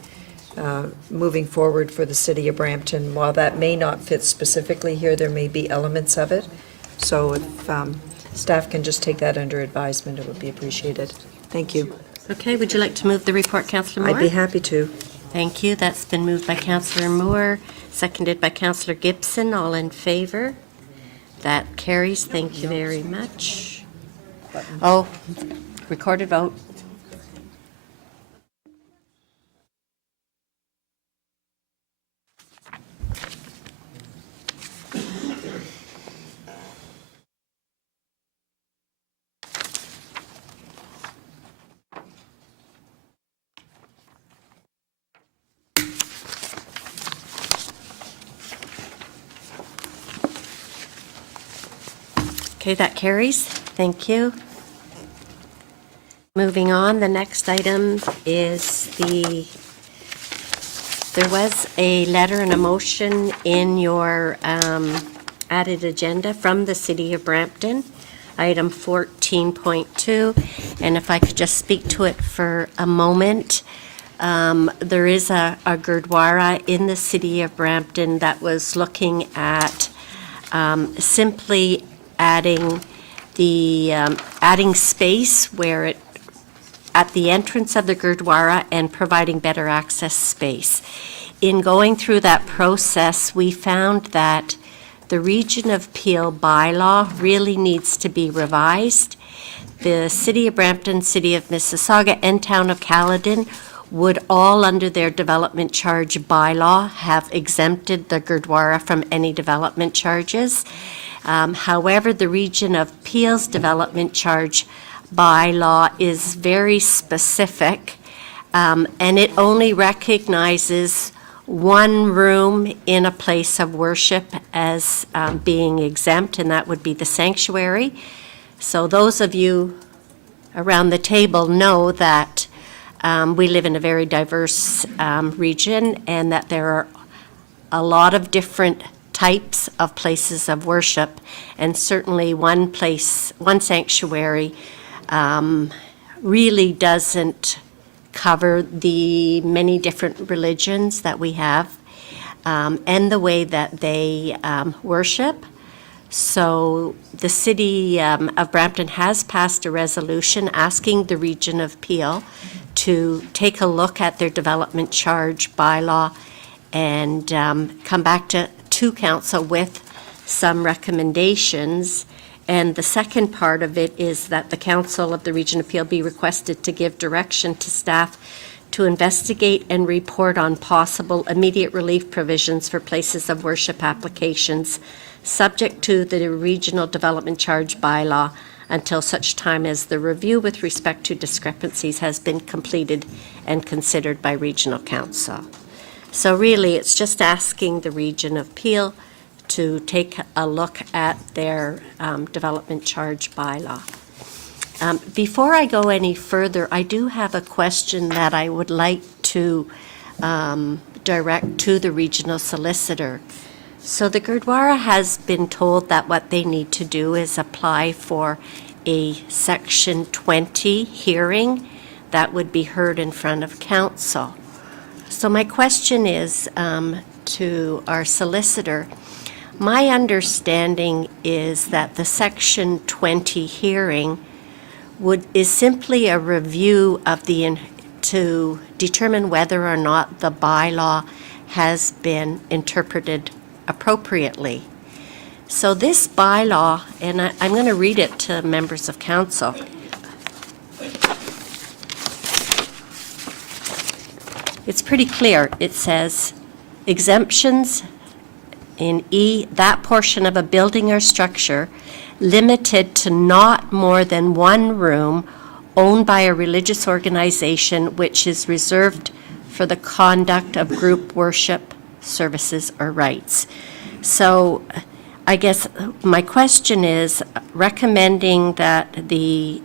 moving forward for the City of Brampton. While that may not fit specifically here, there may be elements of it. So if staff can just take that under advisement, it would be appreciated. Thank you. Okay, would you like to move the report, Councillor Moore? I'd be happy to. Thank you. That's been moved by Councillor Moore, seconded by Councillor Gibson. All in favor? That carries. Thank you very much. Oh, recorded vote. Okay, that carries. Thank you. Moving on, the next item is there was a letter and a motion in your added agenda from the City of Brampton, item 14.2. And if I could just speak to it for a moment. There is a Gurdwara in the City of Brampton that was looking at simply adding adding space where it, at the entrance of the Gurdwara, and providing better access space. In going through that process, we found that the Region of Peel bylaw really needs to be revised. The City of Brampton, City of Mississauga, and Town of Caledon would all, under their development charge bylaw, have exempted the Gurdwara from any development charges. However, the Region of Peel's development charge bylaw is very specific, and it only recognizes one room in a place of worship as being exempt, and that would be the sanctuary. So those of you around the table know that we live in a very diverse region, and that there are a lot of different types of places of worship, and certainly one sanctuary really doesn't cover the many different religions that we have, and the way that they worship. So the City of Brampton has passed a resolution asking the Region of Peel to take a look at their development charge bylaw and come back to council with some recommendations. And the second part of it is that the Council of the Region of Peel be requested to give direction to staff to investigate and report on possible immediate relief provisions for places of worship applications subject to the regional development charge bylaw until such time as the review with respect to discrepancies has been completed and considered by Regional Council. So really, it's just asking the Region of Peel to take a look at their development charge bylaw. Before I go any further, I do have a question that I would like to direct to the regional solicitor. So the Gurdwara has been told that what they need to do is apply for a Section 20 hearing that would be heard in front of council. So my question is to our solicitor. My understanding is that the Section 20 hearing is simply a review of to determine whether or not the bylaw has been interpreted appropriately. So this bylaw, and I'm going to read it to members of council. It's pretty clear. It says, exemptions in E, that portion of a building or structure limited to not more than one room owned by a religious organization which is reserved for the conduct of group worship, services, or rites. So I guess my question is recommending that the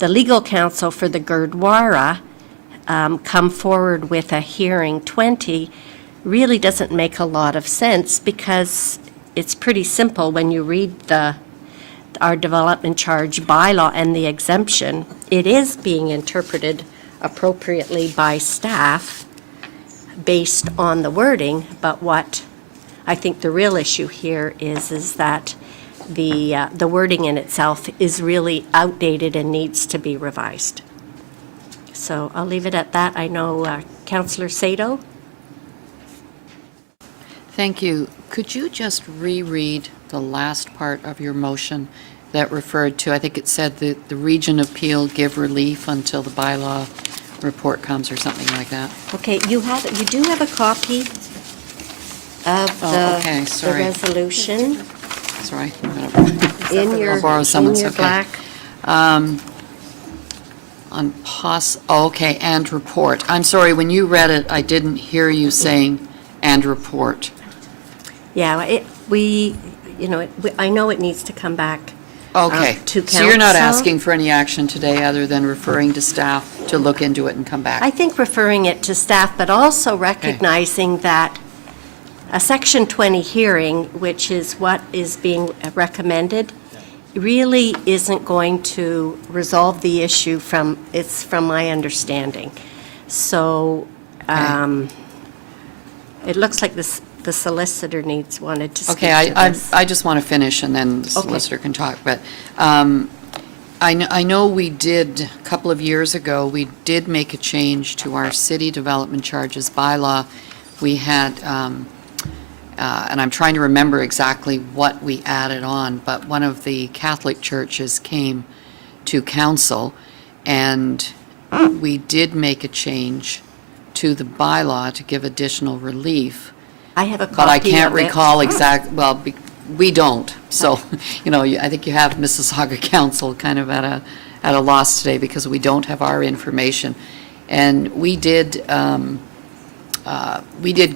legal counsel for the Gurdwara come forward with a hearing 20 really doesn't make a lot of sense, because it's pretty simple when you read our development charge bylaw and the exemption. It is being interpreted appropriately by staff based on the wording, but what I think the real issue here is that the wording in itself is really outdated and needs to be revised. So I'll leave it at that. I know Councillor Sato. Thank you. Could you just reread the last part of your motion that referred to, I think it said that the Region of Peel give relief until the bylaw report comes, or something like that? Okay, you do have a copy of the resolution Sorry. in your borrow someone's, black. Okay, and report. I'm sorry, when you read it, I didn't hear you saying and report. Yeah, I know it needs to come back Okay, to so you're not council. asking for any action today other than referring to staff to look into it and come back? I think referring it to staff, but also recognizing that a Section 20 hearing, which is what is being recommended, really isn't going to resolve the issue from my understanding. So it looks like the solicitor wanted to speak Okay, to this. I just want to finish, and then the solicitor can talk, but I know we did, a couple of years ago, we did make a change to our city development charges bylaw. We had, and I'm trying to remember exactly what we added on, but one of the Catholic churches came to council, and we did make a change to the bylaw to give additional relief. I have a copy But I can't of it. recall we don't. So, I think you have Mississauga Council kind of at a loss today because we don't have our information. And we did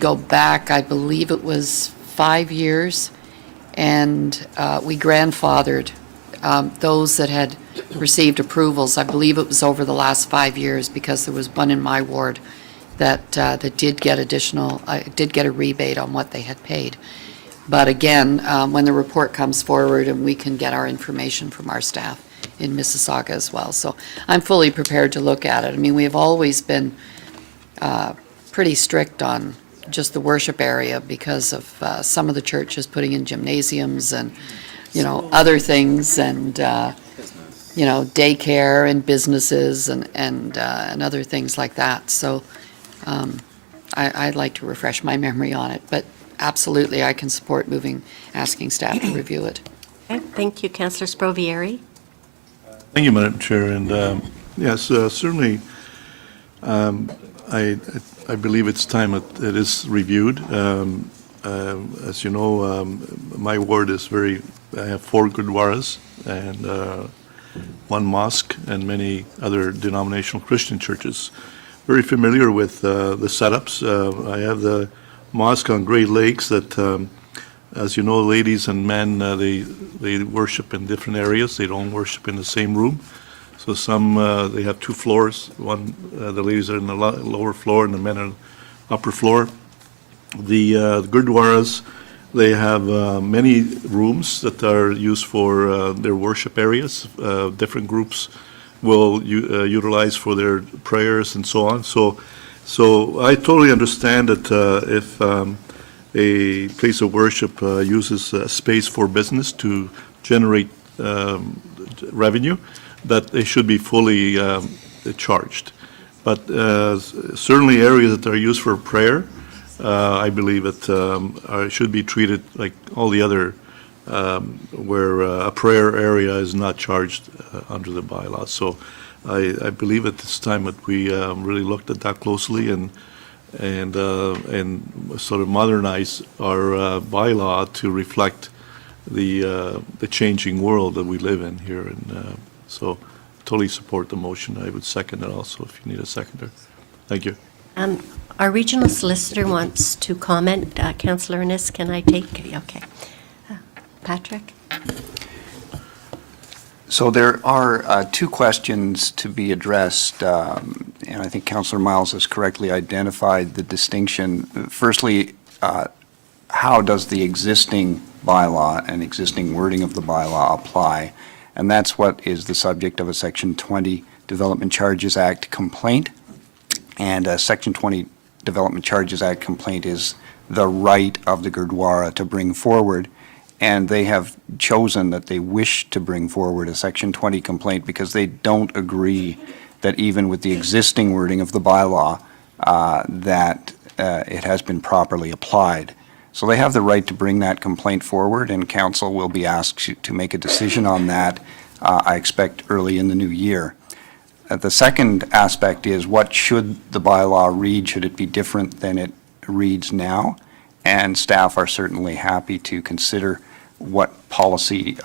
go back, I believe it was 5 years, and we grandfathered those that had received approvals. I believe it was over the last 5 years because there was one in my ward that did get did get a rebate on what they had paid. But again, when the report comes forward, and we can get our information from our staff in Mississauga as well. So I'm fully prepared to look at it. I mean, we have always been pretty strict on just the worship area because of some of the churches putting in gymnasiums and, other things, and, daycare and businesses and other things like that. So I'd like to refresh my memory on it, but absolutely, I can support asking staff to review it. Okay, thank you, Councillor Sprovieri. Thank you, Madam Chair, and yes, certainly, I believe it's time it is reviewed. As you know, my ward is I have 4 gurdwaras and 1 mosque and many other denominational Christian churches. Very familiar with the setups. I have the mosque on Great Lakes that, as you know, ladies and men, they worship in different areas. They don't worship in the same room. So they have 2 floors. One, the ladies are in the lower floor and the men are on the upper floor. The gurdwaras, they have many rooms that are used for their worship areas. Different groups will utilize for their prayers and so on. So I totally understand that if a place of worship uses space for business to generate revenue, that they should be fully charged. But certainly areas that are used for prayer, I believe that should be treated like all the other where a prayer area is not charged under the bylaws. So I believe at this time that we really looked at that closely and sort of modernize our bylaw to reflect the changing world that we live in here. And so totally support the motion. I would second it also if you need a seconder. Thank you. Our regional solicitor wants to comment. Councillor Innes, can I take? Okay. Patrick? So there are 2 questions to be addressed, and I think Councillor Miles has correctly identified the distinction. Firstly, how does the existing bylaw and existing wording of the bylaw apply? And that's what is the subject of a Section 20 Development Charges Act complaint. And a Section 20 Development Charges Act complaint is the right of the Gurdwara to bring forward. And they have chosen that they wish to bring forward a Section 20 complaint because they don't agree that even with the existing wording of the bylaw, that it has been properly applied. So they have the right to bring that complaint forward, and council will be asked to make a decision on that, I expect, early in the new year. The second aspect is, what should the bylaw read? Should it be different than it reads now? And staff are certainly happy to consider what policy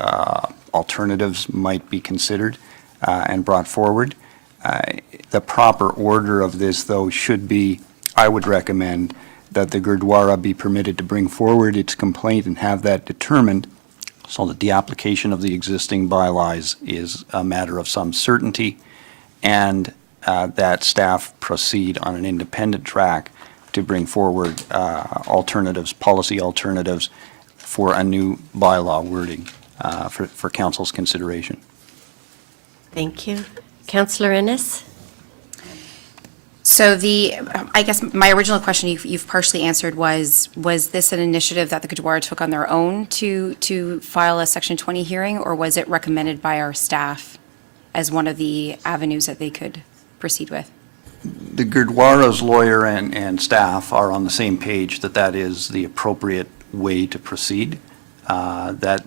alternatives might be considered and brought forward. The proper order of this, though, should be, I would recommend, that the Gurdwara be permitted to bring forward its complaint and have that determined so that the application of the existing bylaws is a matter of some certainty, and that staff proceed on an independent track to bring forward alternatives, policy alternatives for a new bylaw wording for council's consideration. Thank you. Councillor Innes? So I guess my original question you've partially answered was this an initiative that the Gurdwara took on their own to file a Section 20 hearing, or was it recommended by our staff as one of the avenues that they could proceed with? The Gurdwara's lawyer and staff are on the same page that is the appropriate way to proceed. That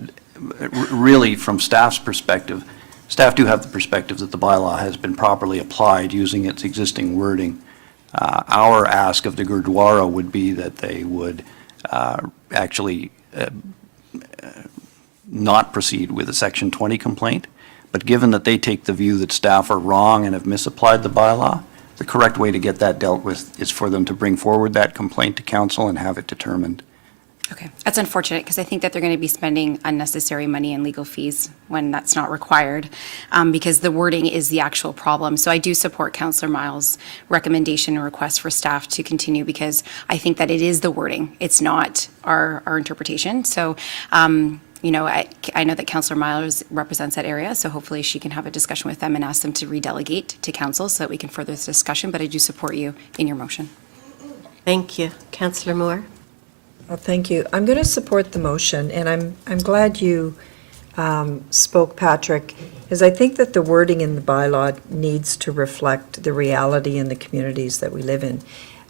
really, from staff's perspective, staff do have the perspective that the bylaw has been properly applied using its existing wording. Our ask of the Gurdwara would be that they would actually not proceed with a Section 20 complaint. But given that they take the view that staff are wrong and have misapplied the bylaw, the correct way to get that dealt with is for them to bring forward that complaint to council and have it determined. Okay, that's unfortunate because I think that they're going to be spending unnecessary money in legal fees when that's not required, because the wording is the actual problem. So I do support Councillor Miles' recommendation and request for staff to continue, because I think that it is the wording. It's not our interpretation. So, you know, I know that Councillor Miles represents that area, so hopefully she can have a discussion with them and ask them to redelegate to council so that we can further this discussion. But I do support you in your motion. Thank you. Councillor Moore? Well, thank you. I'm going to support the motion, and I'm glad you spoke, Patrick, because I think that the wording in the bylaw needs to reflect the reality in the communities that we live in.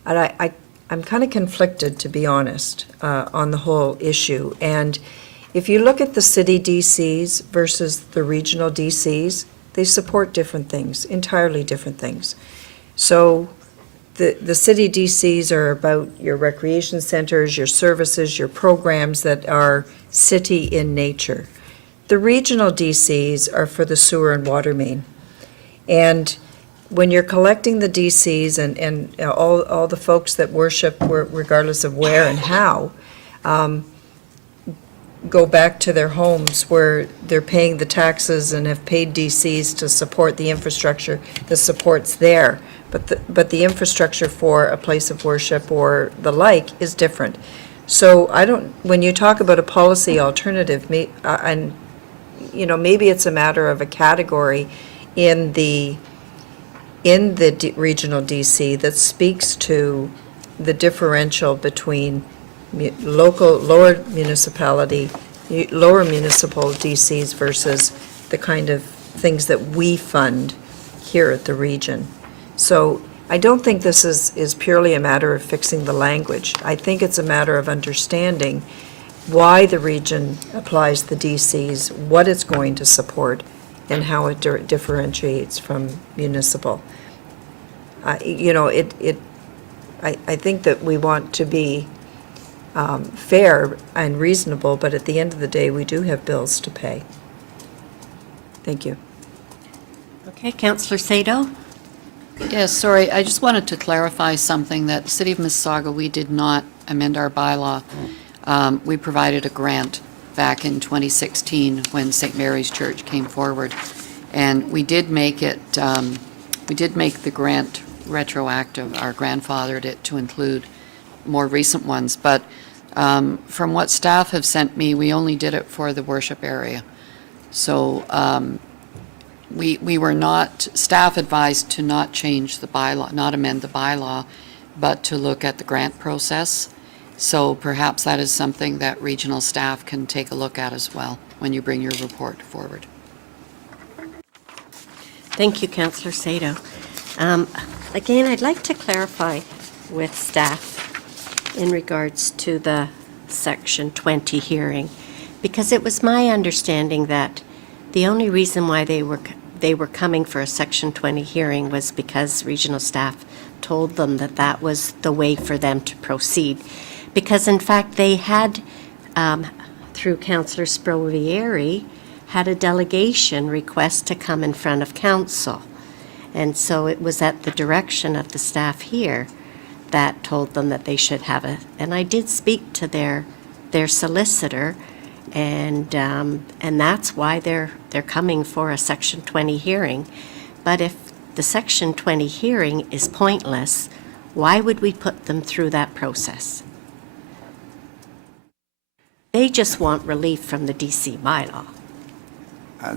And I'm kind of conflicted, to be honest, on the whole issue. And if you look at the city DCs versus the regional DCs, they support different things, entirely different things. So the city DCs are about your recreation centers, your services, your programs that are city in nature. The regional DCs are for the sewer and water main. And when you're collecting the DCs and all the folks that worship, regardless of where and how, go back to their homes where they're paying the taxes and have paid DCs to support the infrastructure, the support's there. But the infrastructure for a place of worship or the like is different. So when you talk about a policy alternative, and, you know, maybe it's a matter of a category in the regional DC that speaks to the differential between lower municipal DCs versus the kind of things that we fund here at the region. So I don't think this is purely a matter of fixing the language. I think it's a matter of understanding why the region applies the DCs, what it's going to support, and how it differentiates from municipal. You know, I think that we want to be fair and reasonable, but at the end of the day, we do have bills to pay. Thank you. Okay, Councillor Sado? Yes, sorry, I just wanted to clarify something, that the City of Mississauga, we did not amend our bylaw. We provided a grant back in 2016 when St. Mary's Church came forward. And we did make the grant retroactive, our grandfathered it to include more recent ones. But from what staff have sent me, we only did it for the worship area. So we were not, staff advised to not change the bylaw, not amend the bylaw, but to look at the grant process. So perhaps that is something that regional staff can take a look at as well when you bring your report forward. Thank you, Councillor Sado. Again, I'd like to clarify with staff in regards to the Section 20 hearing, because it was my understanding that the only reason why they were coming for a Section 20 hearing was because regional staff told them that that was the way for them to proceed. Because in fact, they had, through Councillor Sprovieri, had a delegation request to come in front of council. And so it was at the direction of the staff here that told them that they should have and I did speak to their solicitor, and that's why they're coming for a Section 20 hearing. But if the Section 20 hearing is pointless, Why would we put them through that process? They just want relief from the DC bylaw.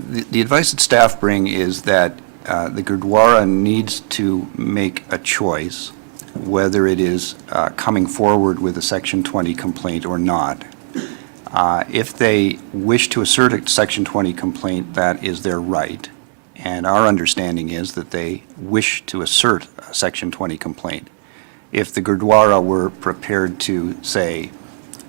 The advice that staff bring is that the Gurdwara needs to make a choice whether it is coming forward with a Section 20 complaint or not. If they wish to assert a Section 20 complaint, that is their right. And our understanding is that they wish to assert a Section 20 complaint. If the Gurdwara were prepared to say,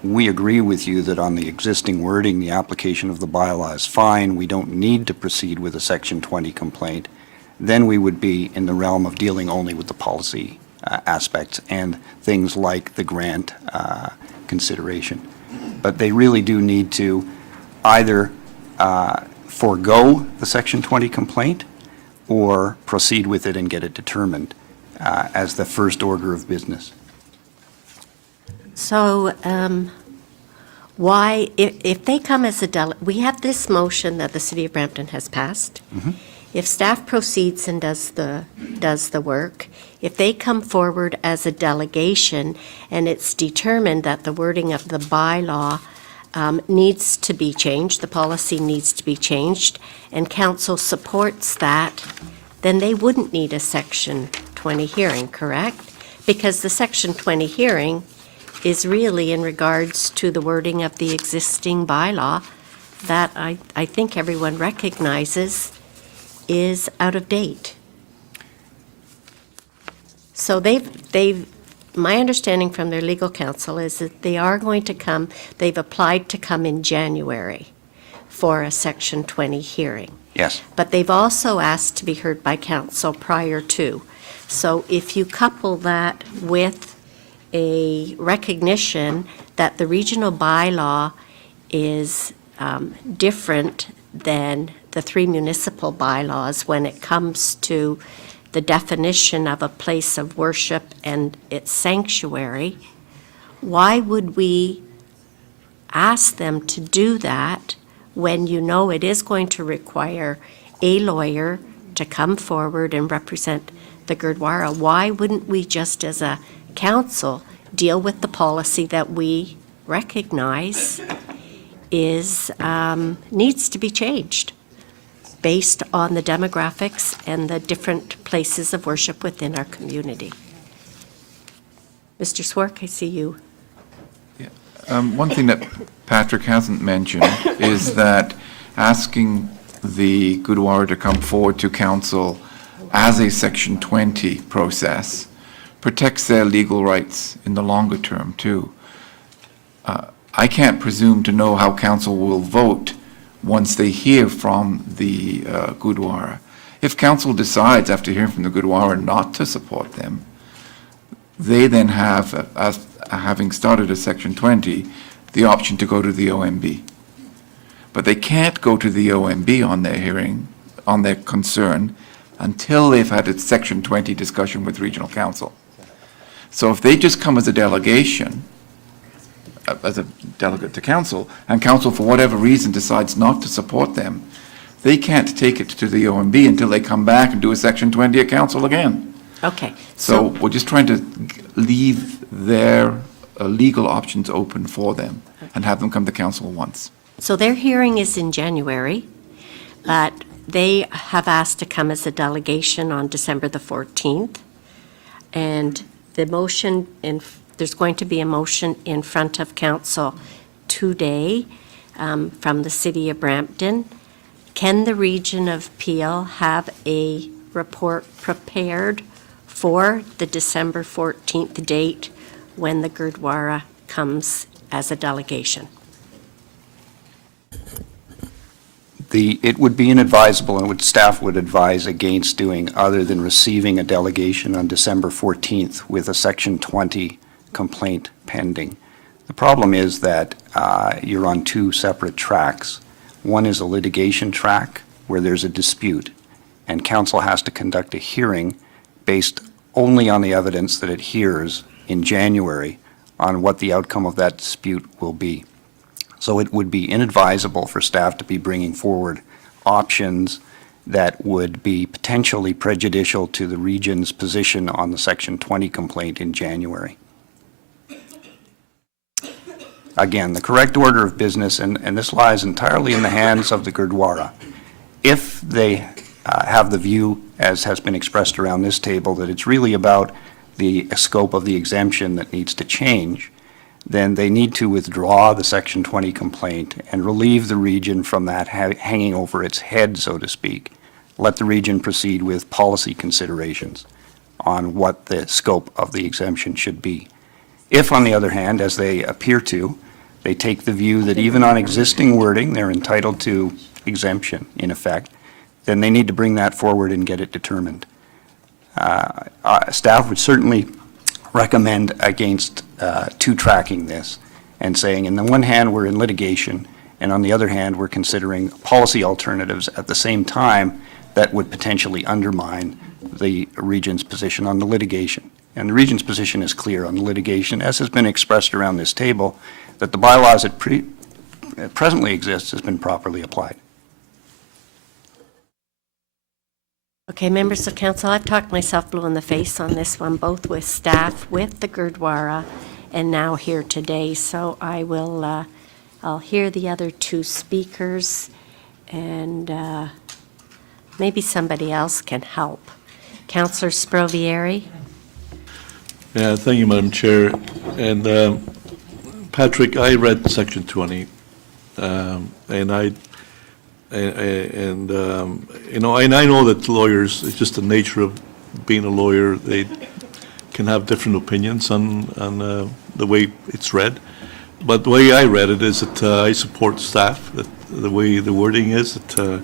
we agree with you that on the existing wording, the application of the bylaw is fine, we don't need to proceed with a Section 20 complaint, then we would be in the realm of dealing only with the policy aspects and things like the grant consideration. But they really do need to either forego the Section 20 complaint or proceed with it and get it determined as the first order of business. So why, if they come as a we have this motion that the City of Brampton has passed. Mhm. If staff proceeds and does the work, if they come forward as a delegation and it's determined that the wording of the bylaw needs to be changed, the policy needs to be changed, and council supports that, then they wouldn't need a Section 20 hearing, correct? Because the Section 20 hearing is really in regards to the wording of the existing bylaw that I think everyone recognizes is out of date. So my understanding from their legal counsel is that they are going to come, they've applied to come in January for a Section 20 hearing. Yes. But they've also asked to be heard by council prior to. So if you couple that with a recognition that the regional bylaw is different than the three municipal bylaws when it comes to the definition of a place of worship and its sanctuary, why would we ask them to do that when you know it is going to require a lawyer to come forward and represent the Gurdwara? Why wouldn't we just as a council deal with the policy that we recognize is needs to be changed based on the demographics and the different places of worship within our community? Mr. Swark, I see you. One thing that Patrick hasn't mentioned is that asking the Gurdwara to come forward to council as a Section 20 process protects their legal rights in the longer term, too. I can't presume to know how council will vote once they hear from the Gurdwara. If council decides after hearing from the Gurdwara not to support them, they then have, having started a Section 20, the option to go to the OMB. But they can't go to the OMB on their hearing, on their concern, until they've had a Section 20 discussion with regional council. So if they just come as a delegation, as a delegate to council, and council for whatever reason decides not to support them, they can't take it to the OMB until they come back and do a Section 20 at council again. Okay. So we're just trying to leave their legal options open for them and have them come to council once. So their hearing is in January, but they have asked to come as a delegation on December the 14th. And the motion, there's going to be a motion in front of council today from the City of Brampton. Can the region of Peel have a report prepared for the December 14th date when the Gurdwara comes as a delegation? It would be inadvisable, and staff would advise against doing other than receiving a delegation on December 14th with a Section 20 complaint pending. The problem is that you're on two separate tracks. One is a litigation track where there's a dispute, and council has to conduct a hearing based only on the evidence that it hears in January on what the outcome of that dispute will be. So it would be inadvisable for staff to be bringing forward options that would be potentially prejudicial to the region's position on the Section 20 complaint in January. Again, the correct order of business, and this lies entirely in the hands of the Gurdwara. If they have the view, as has been expressed around this table, that it's really about the scope of the exemption that needs to change, then they need to withdraw the Section 20 complaint and relieve the region from that hanging over its head, so to speak. Let the region proceed with policy considerations on what the scope of the exemption should be. If, on the other hand, as they appear to, they take the view that even on existing wording, they're entitled to exemption, in effect, then they need to bring that forward and get it determined. Staff would certainly recommend against two-tracking this and saying, on the one hand, we're in litigation, and on the other hand, we're considering policy alternatives at the same time that would potentially undermine the region's position on the litigation. And the region's position is clear on the litigation, as has been expressed around this table, that the bylaws that presently exist has been properly applied. Okay, members of council, I've talked myself blue in the face on this one, both with staff, with the Gurdwara, and now here today. So I will, I'll hear the other two speakers, and maybe somebody else can help. Councillor Sprovieri. Yeah, thank you, Madam Chair. And Patrick, I read Section 20, and you know, and I know that lawyers, it's just the nature of being a lawyer, they can have different opinions on the way it's read. But the way I read it is that I support staff, that the way the wording is, that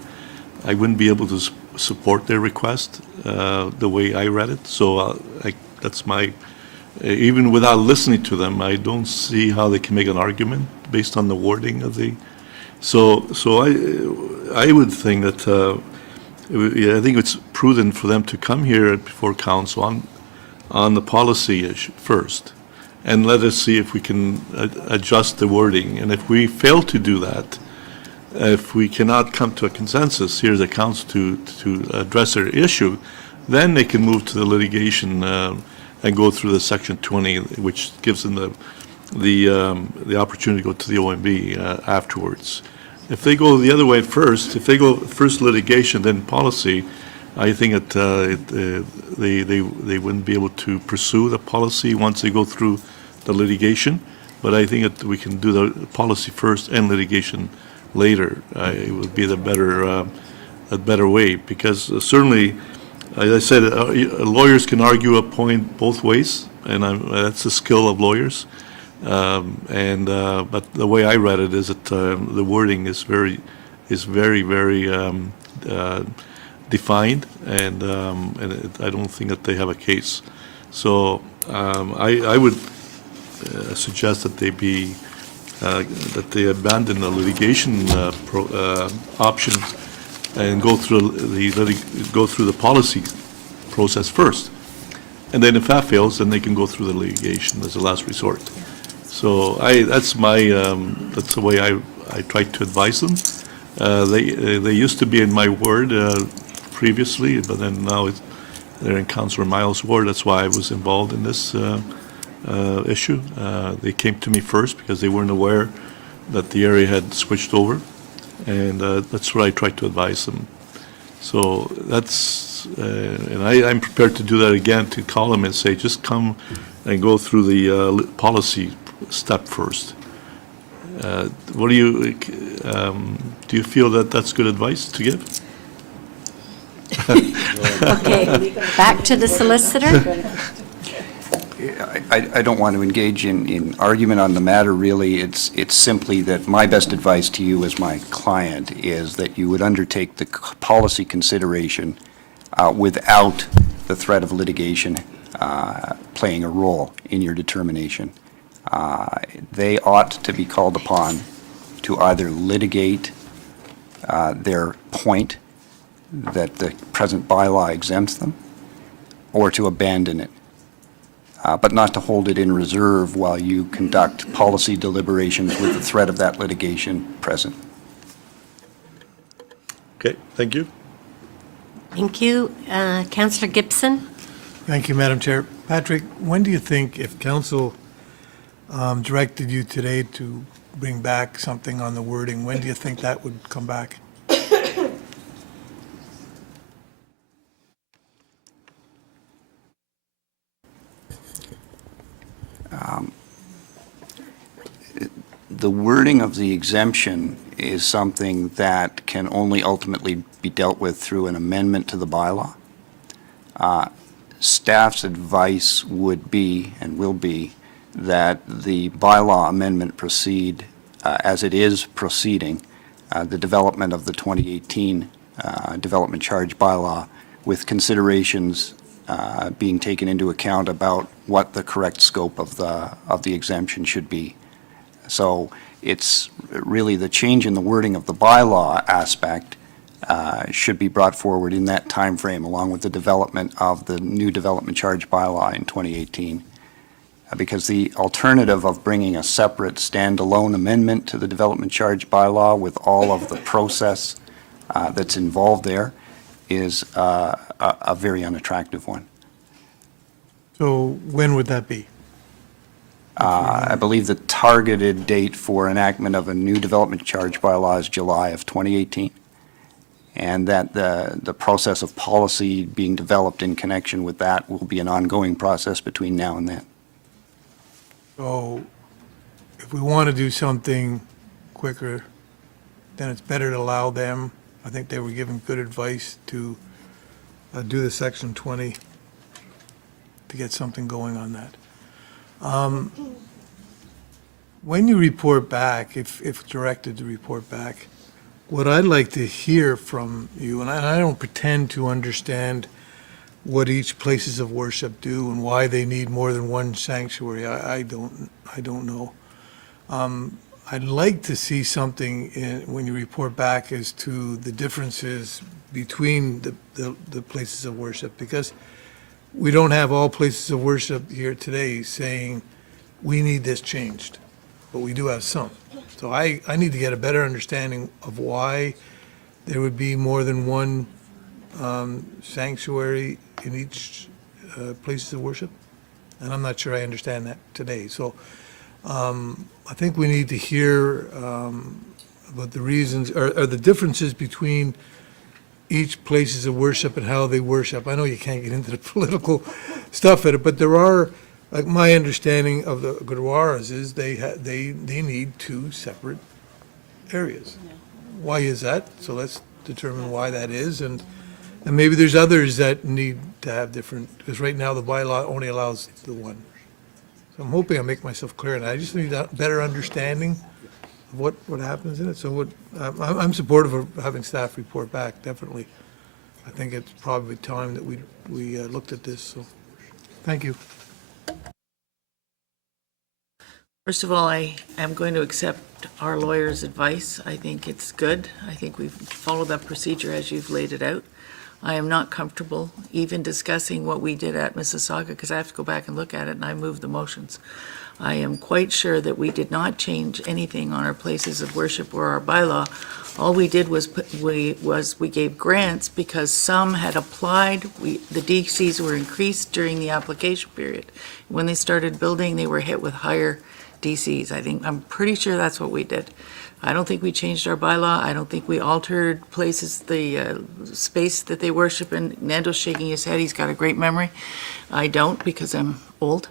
I wouldn't be able to support their request the way I read it. So that's my, even without listening to them, I don't see how they can make an argument based on the wording of the, so I would think that, I think it's prudent for them to come here before council on the policy issue first, and let us see if we can adjust the wording. And if we fail to do that, if we cannot come to a consensus here as a council to address their issue, then they can move to the litigation and go through the Section 20, which gives them the opportunity to go to the OMB afterwards. If they go the other way first, if they go first litigation, then policy, I think that they wouldn't be able to pursue the policy once they go through the litigation. But I think that we can do the policy first and litigation later. It would be the better way, because certainly, as I said, lawyers can argue a point both ways, and that's the skill of lawyers. But the way I read it is that the wording is very defined, and I don't think that they have a case. So I would suggest that they abandon the litigation option and go through the policy process first, and then if that fails, then they can go through the litigation as a last resort. So that's the way I try to advise them. They used to be in my ward previously, but then now they're in Councillor Miles' ward. That's why I was involved in this issue. They came to me first because they weren't aware that the area had switched over, and that's what I tried to advise them. So that's, and I'm prepared to do that again, to call them and say, just come and go through the policy step first. What do you feel that that's good advice to give? Okay, back to the solicitor. I don't want to engage in argument on the matter, really. It's simply that my best advice to you as my client is that you would undertake the policy consideration without the threat of litigation playing a role in your determination. They ought to be called upon to either litigate their point that the present bylaw exempts them, or to abandon it, but not to hold it in reserve while you conduct policy deliberations with the threat of that litigation present. Okay, thank you. Thank you. Councillor Gibson? Thank you, Madam Chair. Patrick, when do you think, if council directed you today to bring back something on the wording, when do you think that would come back? The wording of the exemption is something that can only ultimately be dealt with through an amendment to the bylaw. Staff's advice would be, and will be, that the bylaw amendment proceed as it is proceeding, the development of the 2018 development charge bylaw, with considerations being taken into account about what the correct scope of the exemption should be. So it's really the change in the wording of the bylaw aspect should be brought forward in that time frame, along with the development of the new development charge bylaw in 2018. Because the alternative of bringing a separate standalone amendment to the development charge bylaw with all of the process that's involved there is a very unattractive one. So when would that be? I believe the targeted date for enactment of a new development charge bylaw is July of 2018, and that the process of policy being developed in connection with that will be an ongoing process between now and then. So if we want to do something quicker, then it's better to allow them, I think they were given good advice to do the Section 20 to get something going on that. When you report back, if directed to report back, what I'd like to hear from you, and I don't pretend to understand what each places of worship do and why they need more than one sanctuary, I don't know. I'd like to see something when you report back as to the differences between the places of worship, because we don't have all places of worship here today saying, we need this changed, but we do have some. So I need to get a better understanding of why there would be more than one sanctuary in each places of worship, and I'm not sure I understand that today. So I think we need to hear about the reasons, or the differences between each places of worship and how they worship. I know you can't get into the political stuff at it, but there are, like, my understanding of the Gurdwaras is they need two separate areas. Why is that? So let's determine why that is, and maybe there's others that need to have different, because right now the bylaw only allows the one. So I'm hoping I make myself clear, and I just need a better understanding of what happens in it. So I'm supportive of having staff report back, definitely. I think it's probably time that we looked at this, so, thank you. First of all, I am going to accept our lawyer's advice. I think it's good. I think we've followed that procedure as you've laid it out. I am not comfortable even discussing what we did at Mississauga, because I have to go back and look at it, and I moved the motions. I am quite sure that we did not change anything on our places of worship or our bylaw. All we did was we gave grants because some had applied. The DCs were increased during the application period. When they started building, they were hit with higher DCs. I'm pretty sure that's what we did. I don't think we changed our bylaw. I don't think we altered places, the space that they worship in. Nando's shaking his head. He's got a great memory. I don't, because I'm old.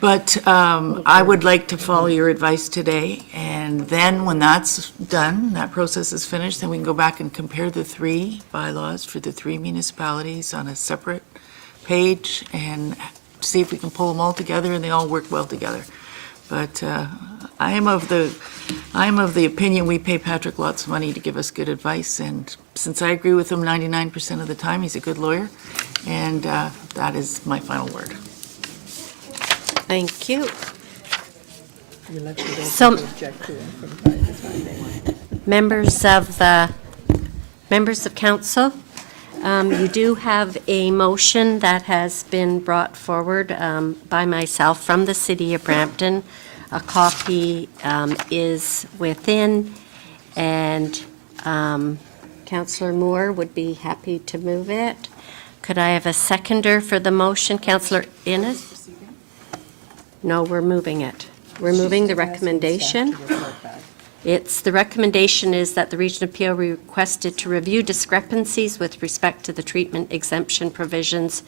But I would like to follow your advice today, and then when that's done, that process is finished, then we can go back and compare the three bylaws for the three municipalities on a separate page and see if we can pull them all together and they all work well together. But I am of the opinion we pay Patrick lots of money to give us good advice, and since I agree with him 99% of the time, he's a good lawyer, and that is my final word. Thank you. So, members of council, you do have a motion that has been brought forward by myself from the City of Brampton. A copy is within, and Councillor Moore would be happy to move it. Could I have a seconder for the motion? Councillor Innes? No, we're moving it. We're moving the recommendation. The recommendation is that the Region of Peel be requested to review discrepancies with respect to the treatment exemption provisions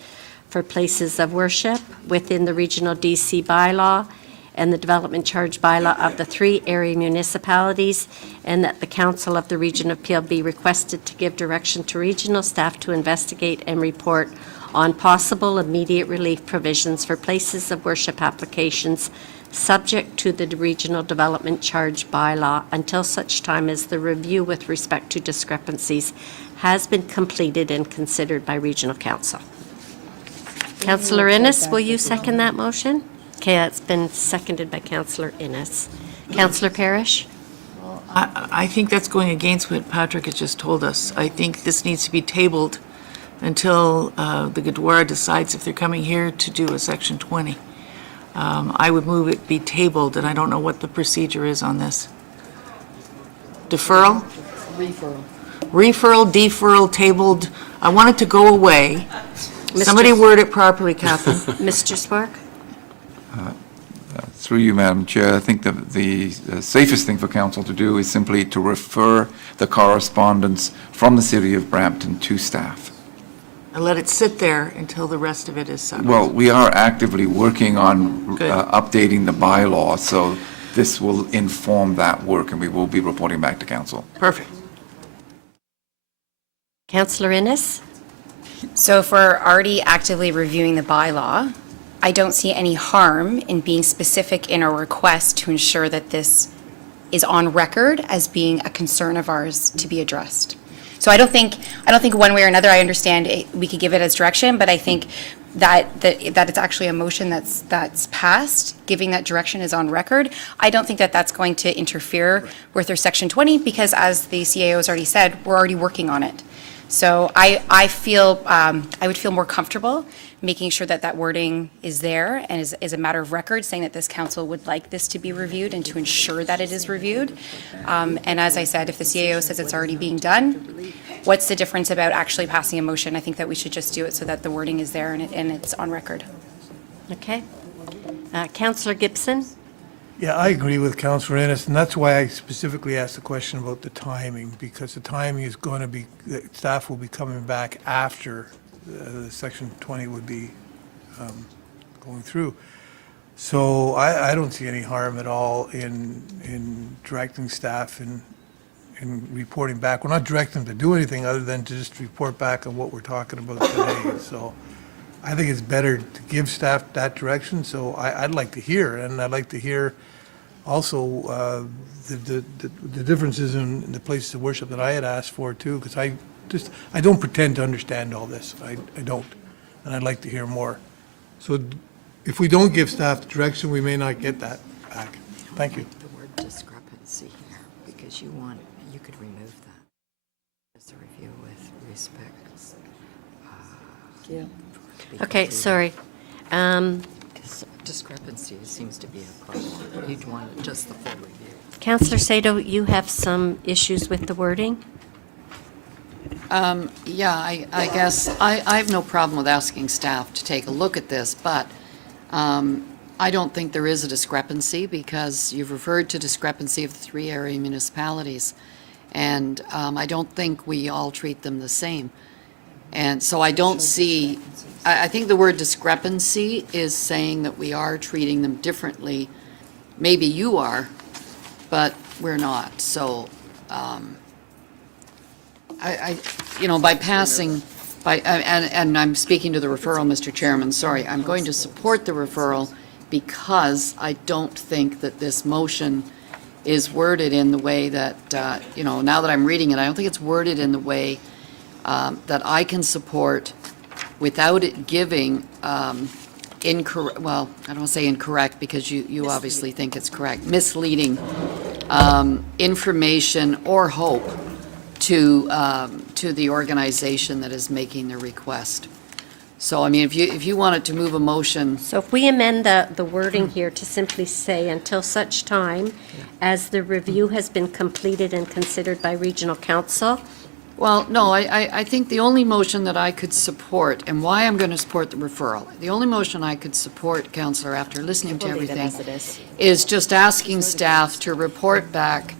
for places of worship within the regional DC bylaw and the development charge bylaw of the 3 area municipalities, and that the Council of the Region of Peel be requested to give direction to regional staff to investigate and report on possible immediate relief provisions for places of worship applications subject to the regional development charge bylaw until such time as the review with respect to discrepancies has been completed and considered by Regional Council. Councillor Innes, will you second that motion? Okay, that's been seconded by Councillor Innes. Councillor Parrish? I think that's going against what Patrick has just told us. I think this needs to be tabled until the Gurdwara decides if they're coming here to do a Section 20. I would move it be tabled, and I don't know what the procedure is on this. Deferral? Referral. Referral, deferral, tabled. I want it to go away. Somebody word it properly, Catherine. Mr. Spark? Through you, Madam Chair, I think the safest thing for council to do is simply to refer the correspondence from the City of Brampton to staff. And let it sit there until the rest of it is settled. Well, we are actively working on Good. updating the bylaw, so this will inform that work, and we will be reporting back to council. Perfect. Councillor Innes? So if we're already actively reviewing the bylaw, I don't see any harm in being specific in our request to ensure that this is on record as being a concern of ours to be addressed. So I don't think one way or another, I understand we could give it as direction, but I think that it's actually a motion that's passed, giving that direction is on record. I don't think that that's going to interfere with our Section 20, because as the CAO has already said, we're already working on it. So I feel, I would feel more comfortable making sure that that wording is there and is a matter of record, saying that this council would like this to be reviewed and to ensure that it is reviewed. And as I said, if the CAO says it's already being done, what's the difference about actually passing a motion? I think that we should just do it so that the wording is there and it's on record. Okay. Councillor Gibson? Yeah, I agree with Councillor Ennis, and that's why I specifically asked the question about the timing, because the timing is going to be, the staff will be coming back after the Section 20 would be going through. So I don't see any harm at all in directing staff in reporting back. We're not directing them to do anything other than to just report back on what we're talking about today. So I think it's better to give staff that direction, so I'd like to hear, and I'd like to hear also the differences in the places of worship that I had asked for too, because I don't pretend to understand all this. I don't, and I'd like to hear more. So if we don't give staff the direction, we may not get that back. Thank you. The word discrepancy here, because you could remove that as a review with respect. Yeah. Okay, sorry. Discrepancy seems to be a problem. You'd want just the full review. Councillor Sato, you have some issues with the wording? Yeah, I guess I have no problem with asking staff to take a look at this, but I don't think there is a discrepancy, because you've referred to discrepancy of the 3 area municipalities, and I don't think we all treat them the same. And so I don't see, I think the word discrepancy is saying that we are treating them differently. Maybe you are, but we're not. So by passing, and I'm speaking to the referral, Mr. Chairman, sorry, I'm going to support the referral because I don't think that this motion is worded in the way that, now that I'm reading it, I don't think it's worded in the way that I can support without it giving incorrect, well, I don't want to say incorrect because you obviously think it's correct, misleading information or hope to the organization that is making the request. So, I mean, if you wanted to move a motion. So if we amend the wording here to simply say, until such time as the review has been completed and considered by Regional Council, Well, no, I think the only motion that I could support, and why I'm going to support the referral, the only motion I could support, Councillor, after listening to We'll leave it everything, as it is. is just asking staff to report back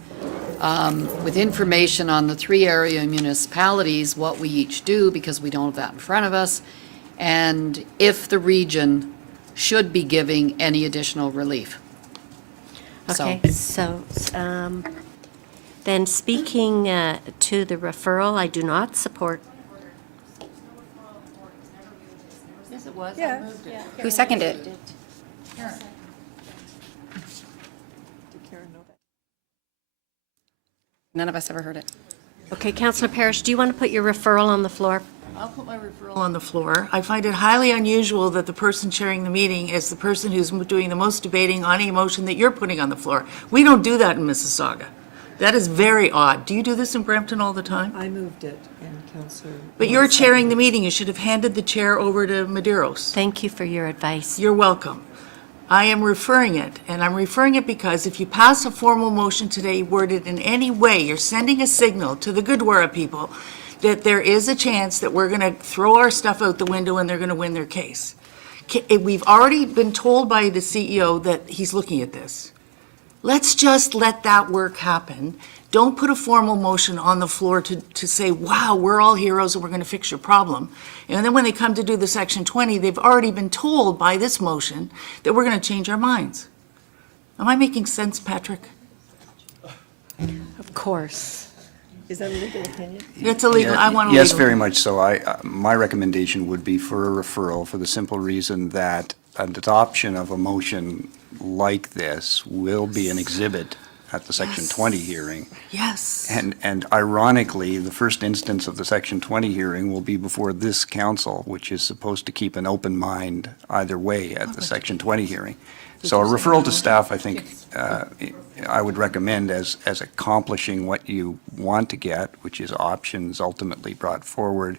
with information on the 3 area municipalities, what we each do, because we don't have that in front of us, and if the region should be giving any additional relief. Okay, so, then speaking to the referral, I do not support. Yes, it was. Yeah. Who seconded it? None of us ever heard it. Okay, Councillor Parrish, do you want to put your referral on the floor? I'll put my referral on the floor. I find it highly unusual that the person chairing the meeting is the person who's doing the most debating on a motion that you're putting on the floor. We don't do that in Mississauga. That is very odd. Do you do this in Brampton all the time? I moved it, and Councillor. But you're chairing the meeting. You should have handed the chair over to Medeiros. Thank you for your advice. You're welcome. I am referring it, and I'm referring it because if you pass a formal motion today worded in any way, you're sending a signal to the Goodwara people that there is a chance that we're going to throw our stuff out the window and they're going to win their case. We've already been told by the CEO that he's looking at this. Let's just let that work happen. Don't put a formal motion on the floor to say, wow, we're all heroes and we're going to fix your problem. And then when they come to do the Section 20, they've already been told by this motion that we're going to change our minds. Am I making sense, Patrick? Of course. Is that a legal opinion? It's illegal. I want a Yes, legal very opinion. much so. My recommendation would be for a referral for the simple reason that an adoption of a motion like this will be an exhibit at the Section 20 hearing. Yes. And ironically, the first instance of the Section 20 hearing will be before this council, which is supposed to keep an open mind either way at the Section 20 hearing. So a referral to staff, I think, I would recommend as accomplishing what you want to get, which is options ultimately brought forward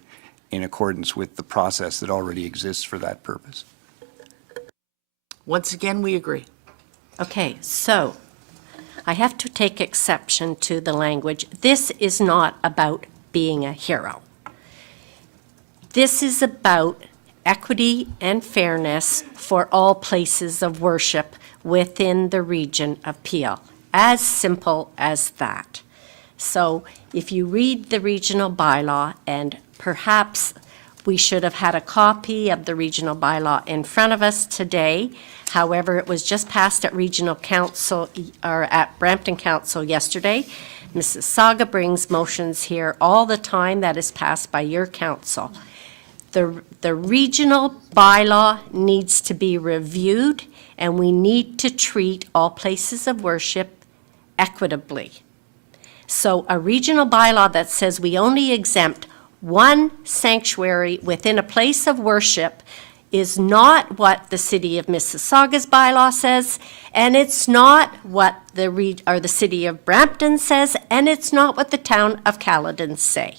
in accordance with the process that already exists for that purpose. Once again, we agree. Okay, so I have to take exception to the language. This is not about being a hero. This is about equity and fairness for all places of worship within the region of Peel. As simple as that. So if you read the regional bylaw, and perhaps we should have had a copy of the regional bylaw in front of us today. However, it was just passed at regional council, or at Brampton Council yesterday. Mississauga brings motions here all the time that is passed by your council. The regional bylaw needs to be reviewed, and we need to treat all places of worship equitably. So a regional bylaw that says we only exempt one sanctuary within a place of worship is not what the City of Mississauga's bylaw says, and it's not what the City of Brampton says, and it's not what the town of Caledon say.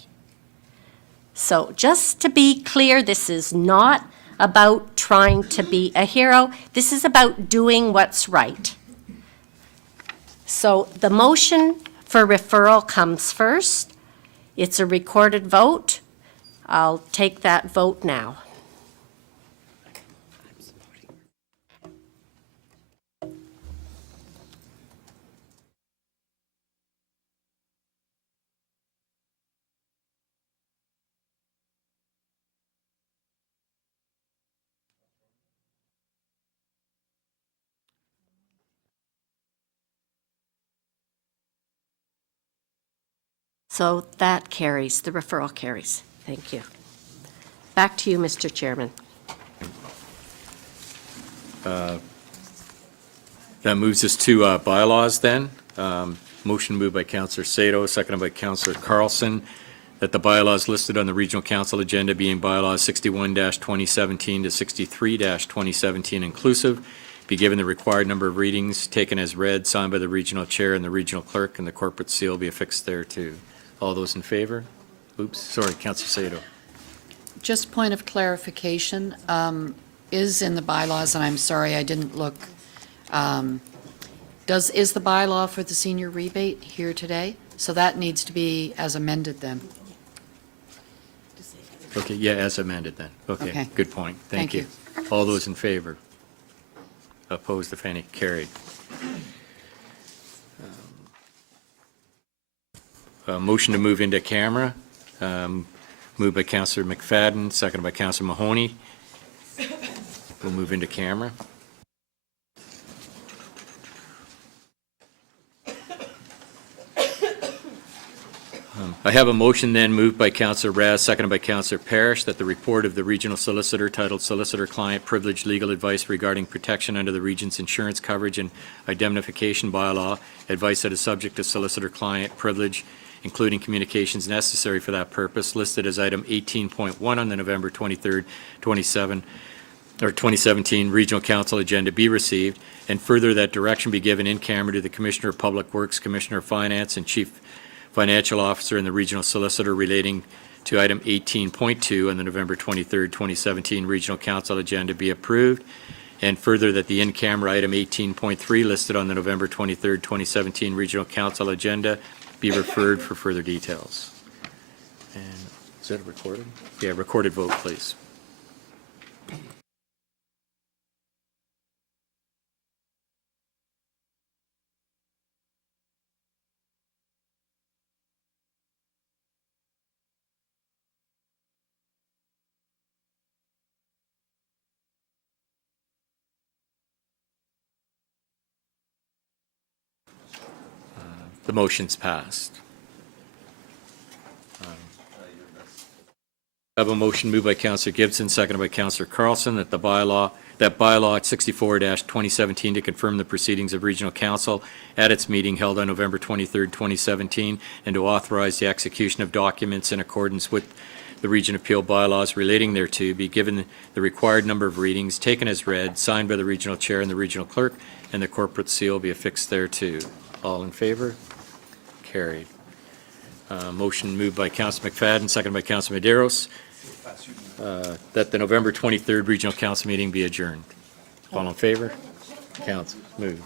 So just to be clear, this is not about trying to be a hero. This is about doing what's right. So the motion for referral comes first. It's a recorded vote. I'll take that vote now. So that carries, the referral carries. Thank you. Back to you, Mr. Chairman. That moves us to bylaws then. Motion moved by Councillor Sato, seconded by Councillor Carlson, that the bylaws listed on the Regional Council agenda, being bylaws 61-2017 to 63-2017 inclusive, be given the required number of readings, taken as read, signed by the regional chair and the regional clerk, and the corporate seal be affixed thereto. All those in favor? Oops, sorry, Councillor Sato. Just point of clarification, is in the bylaws, and I'm sorry I didn't look, is the bylaw for the senior rebate here today? So that needs to be as amended then. Okay, yeah, as amended then. Okay, Okay. good point. Thank Thank you. All those in favor? Opposed, if any, carried. Motion to move into camera, moved by Councillor McFadden, seconded by Councillor Mahoney. We'll move into camera. I have a motion then moved by Councillor Raz, seconded by Councillor Parrish, that the report of the regional solicitor titled Solicitor Client Privileged Legal Advice Regarding Protection Under the Region's Insurance Coverage and Indemnification Bylaw, advice that is subject to solicitor-client privilege, including communications necessary for that purpose, listed as item 18.1 on the November 23rd, 2017 Regional Council agenda be received, and further that direction be given in camera to the Commissioner of Public Works, Commissioner of Finance, and Chief Financial Officer and the Regional Solicitor relating to item 18.2 on the November 23rd, 2017 Regional Council agenda be approved, and further that the in-camera item 18.3 listed on the November 23rd, 2017 Regional Council agenda be referred for further details. And is that recorded? Yeah, recorded vote, please. The motion's passed. I have a motion moved by Councillor Gibson, seconded by Councillor Carlson, that bylaw at 64-2017 to confirm the proceedings of Regional Council at its meeting held on November 23rd, 2017, and to authorize the execution of documents in accordance with the Region Appeal bylaws relating thereto, be given the required number of readings, taken as read, signed by the Regional Chair and the Regional Clerk, and the corporate seal be affixed thereto. All in favor? Carried. Motion moved by Councillor McFadden, seconded by Councillor Medeiros, that the November 23rd Regional Council meeting be adjourned. All in favor? Council, moved.